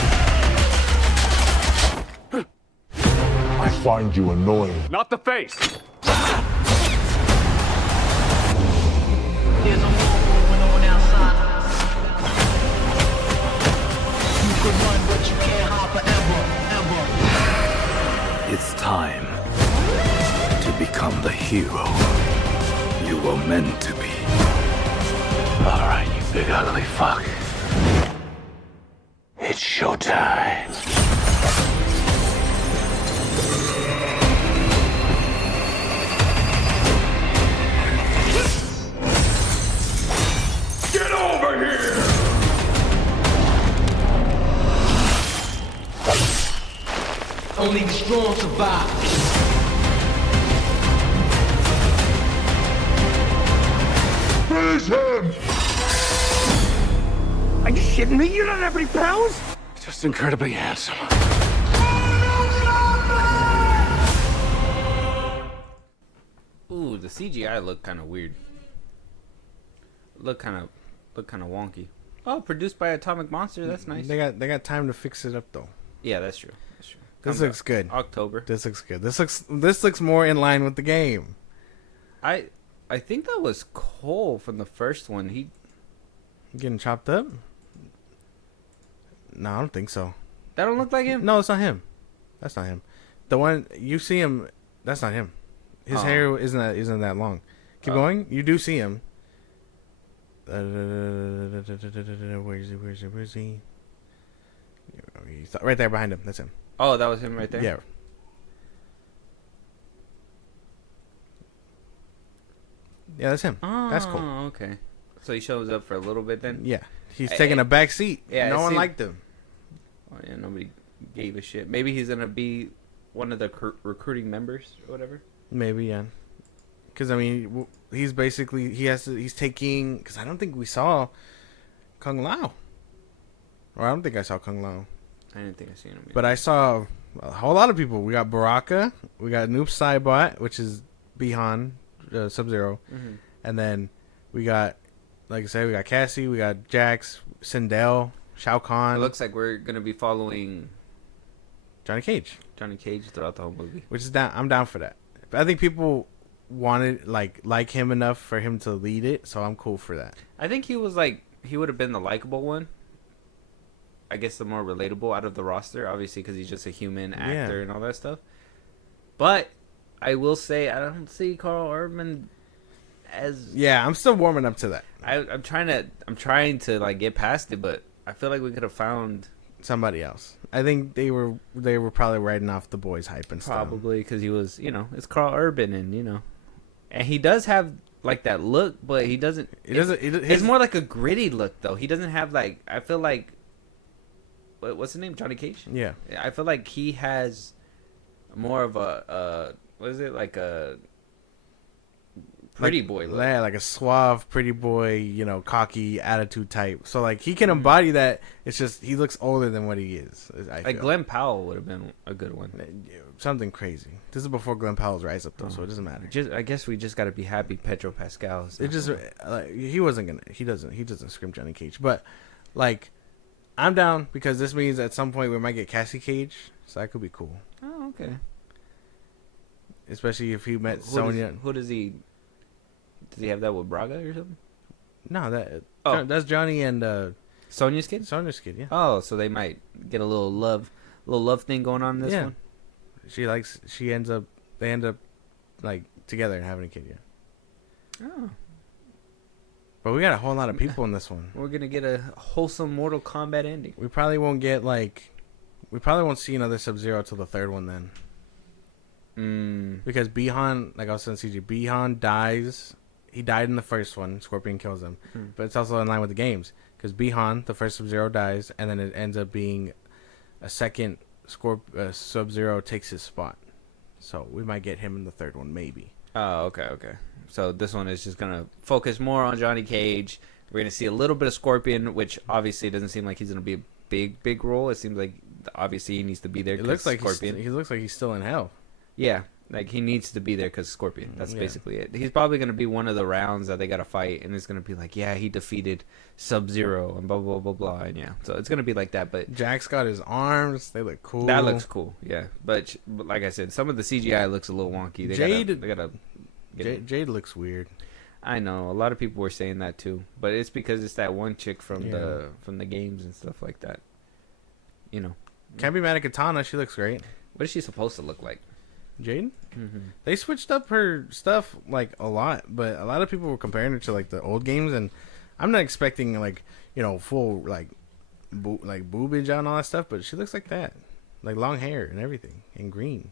I find you annoying. Not the face. It's time to become the hero you were meant to be. All right, you big ugly fuck. It's showtime. Get over here! Only the strong survive. Freeze him! Are you shitting me? You don't have any powers? Just incredibly handsome. Ooh, the CGI looked kind of weird. Look kind of wonky. Oh, produced by Atomic Monster. That's nice. They got time to fix it up though. Yeah, that's true. That's true. This looks good. October. This looks good. This looks more in line with the game. I think that was Cole from the first one. He getting chopped up? No, I don't think so. That don't look like him? No, it's not him. That's not him. The one you see him, that's not him. His hair isn't that long. Keep going. You do see him. Where is he? He's right there behind him. That's him. Oh, that was him right there? Yeah. Yeah, that's him. Oh, that's cool. Okay. So he shows up for a little bit then? Yeah. He's taking a back seat. Yeah, no one liked him. Oh, yeah, nobody gave a shit. Maybe he's going to be one of the recruiting members or whatever? Maybe, yeah. Because, I mean, he's basically, he's taking, because I don't think we saw Kung Lao. Or I don't think I saw Kung Lao. I didn't think I seen him either. But I saw a whole lot of people. We got Baraka, we got Noob Saibot, which is Bihan, Sub-Zero. Mm-hmm. And then we got, like I said, we got Cassie, we got Jax, Sindel, Shao Kahn. It looks like we're going to be following Johnny Cage throughout the whole movie. Which is down. I'm down for that. But I think people wanted like him enough for him to lead it, so I'm cool for that. I think he was like, he would have been the likable one. I guess the more relatable out of the roster, obviously, because he's just a human actor and all that stuff. But I will say, I don't see Carl Urban as. Yeah, I'm still warming up to that. I'm trying to like get past it, but I feel like we could have found somebody else. I think they were probably riding off the boys' hype and stuff. Probably because he was, it's Carl Urban, and and he does have like that look, but he doesn't. It's more like a gritty look, though. He doesn't have like. I feel like. What's his name? Johnny Cage? Yeah. I feel like he has more of a what is it, like a pretty boy look. Yeah, like a suave pretty boy, cocky attitude type. So like he can embody that. It's just he looks older than what he is. Like Glenn Powell would have been a good one. Something crazy. This is before Glenn Powell's rise up though, so it doesn't matter. I guess we just got to be happy Pedro Pascal's. It just he wasn't gonna. He doesn't scream Johnny Cage, but like. I'm down because this means at some point we might get Cassie Cage, so that could be cool. Oh, okay. Especially if he met Sonya. Who does he? Does he have that with Braga or something? No, that's Johnny and Sonya's kid. Sonya's kid, yeah. Oh, so they might get a little love thing going on in this one. They end up like together and having a kid, yeah. Oh. But we got a whole lot of people in this one. We're gonna get a wholesome Mortal Kombat ending. We probably won't see another Sub-Zero till the third one then. Because Bihan, like I was saying, CG, Bihan dies. He died in the first one. Scorpion kills him. But it's also in line with the games. Because Bihan, the first Sub-Zero, dies, and then it ends up being a second Sub-Zero takes his spot. So we might get him in the third one, maybe. Oh, okay. So this one is just gonna focus more on Johnny Cage. We're gonna see a little bit of Scorpion, which obviously doesn't seem like he's gonna be a big role. It seems like obviously he needs to be there. It looks like Scorpion. he looks like he's still in hell. Yeah, like he needs to be there because Scorpion. That's basically it. He's probably gonna be one of the rounds that they gotta fight, and it's gonna be like, yeah, he defeated Sub-Zero and blah blah blah blah, and yeah. So it's gonna be like that. But Jack's got his arms; they look cool. That looks cool, yeah. But like I said, some of the CGI looks a little wonky. Jade looks weird. I know a lot of people were saying that too, but it's because it's that one chick from the games and stuff like that. You know, Can't be mad at Katana. She looks great. What is she supposed to look like? Jade? Mm-hmm. They switched up her stuff like a lot, but a lot of people were comparing her to like the old games, and I'm not expecting like full like boobage out and all that stuff, but she looks like that, like long hair and everything, and green.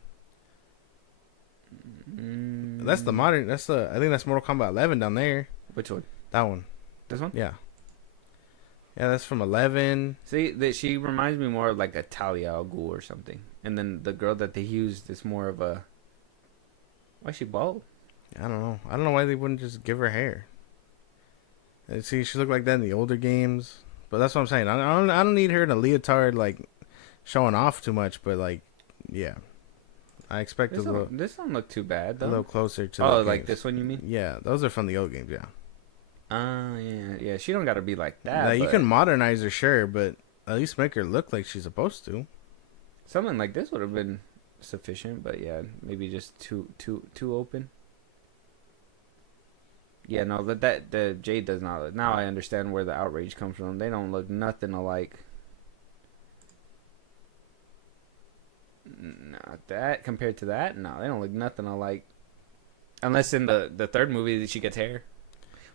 That's the modern. I think that's Mortal Kombat 11 down there. Which one? That one. This one? Yeah. Yeah, that's from 11. See, she reminds me more of like a Talia al Ghul or something. And then the girl that they used is more of a. Why is she bald? I don't know. I don't know why they wouldn't just give her hair. And see, she looked like that in the older games. But that's what I'm saying. I don't need her in a leotard like showing off too much. But like, yeah. I expect this don't look too bad though. A little closer to. Oh, like this one you mean? Yeah, those are from the old games. Yeah. Yeah. She don't gotta be like that. Yeah, you can modernize her, sure, but at least make her look like she's supposed to. Something like this would have been sufficient, but yeah, maybe just too open. Yeah, no, the Jade does not look. Now I understand where the outrage comes from. They don't look nothing alike. No, that compared to that, no, they don't look nothing alike. Unless in the third movie that she gets hair.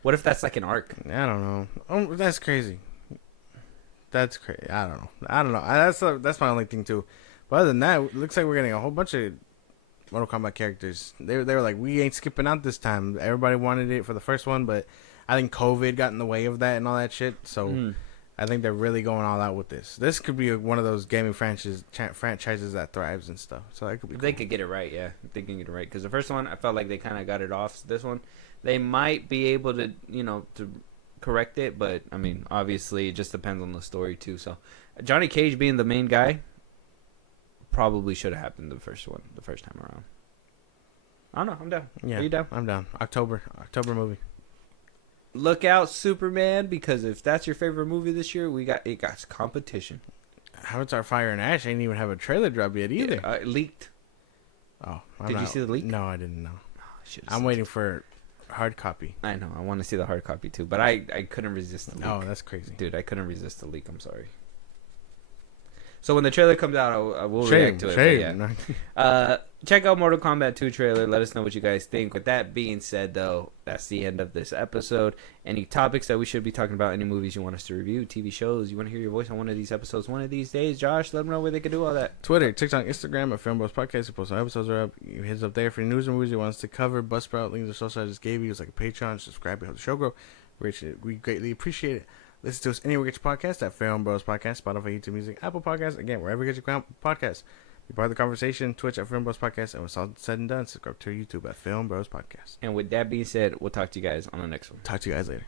What if that's like an arc? I don't know. Oh, that's crazy. That's crazy. I don't know. That's my only thing too. But other than that, it looks like we're getting a whole bunch of Mortal Kombat characters. They were like, we ain't skipping out this time. Everybody wanted it for the first one, but I think COVID got in the way of that and all that shit. So I think they're really going all out with this. This could be one of those gaming franchises that thrives and stuff. So that could be. They could get it right, yeah. They can get it right because the first one, I felt like they kind of got it off. This one, they might be able to, to correct it, but I mean, obviously, it just depends on the story too. So, Johnny Cage being the main guy probably should have happened the first time around. I don't know. I'm down. Yeah, are you down? I'm down. October movie. Look out, Superman, because if that's your favorite movie this year, it got competition. Avatar: Fire and Ash ain't even have a trailer drop yet either. Yeah, it leaked. Oh, did you see the leak? No, I didn't know. Oh, I'm waiting for hard copy. I know. I want to see the hard copy too, but I couldn't resist the leak. Oh, that's crazy, dude! I couldn't resist the leak. I'm sorry. So when the trailer comes out, I will react to it. Yeah. Check out Mortal Kombat 2 trailer. Let us know what you guys think. With that being said, though, that's the end of this episode. Any topics that we should be talking about, any movies you want us to review, TV shows, you want to hear your voice on one of these episodes one of these days, Josh, let them know where they can do all that. Twitter, TikTok, Instagram at FIlmBros Podcast. We post our episodes are up. You hit us up there for news and movies you want us to cover. Buzzsprout, links to social I just gave you. It's like a Patreon. Subscribe to help the show grow. We greatly appreciate it. Listen to us anywhere you get your podcast at FIlmBros Podcast, Spotify, YouTube Music, Apple Podcasts. Again, wherever you get your podcast. Be part of the conversation. Twitch at FIlmBros Podcast. And when it's all said and done, subscribe to our YouTube at FIlmBros Podcast. And with that being said, we'll talk to you guys on the next one. Talk to you guys later.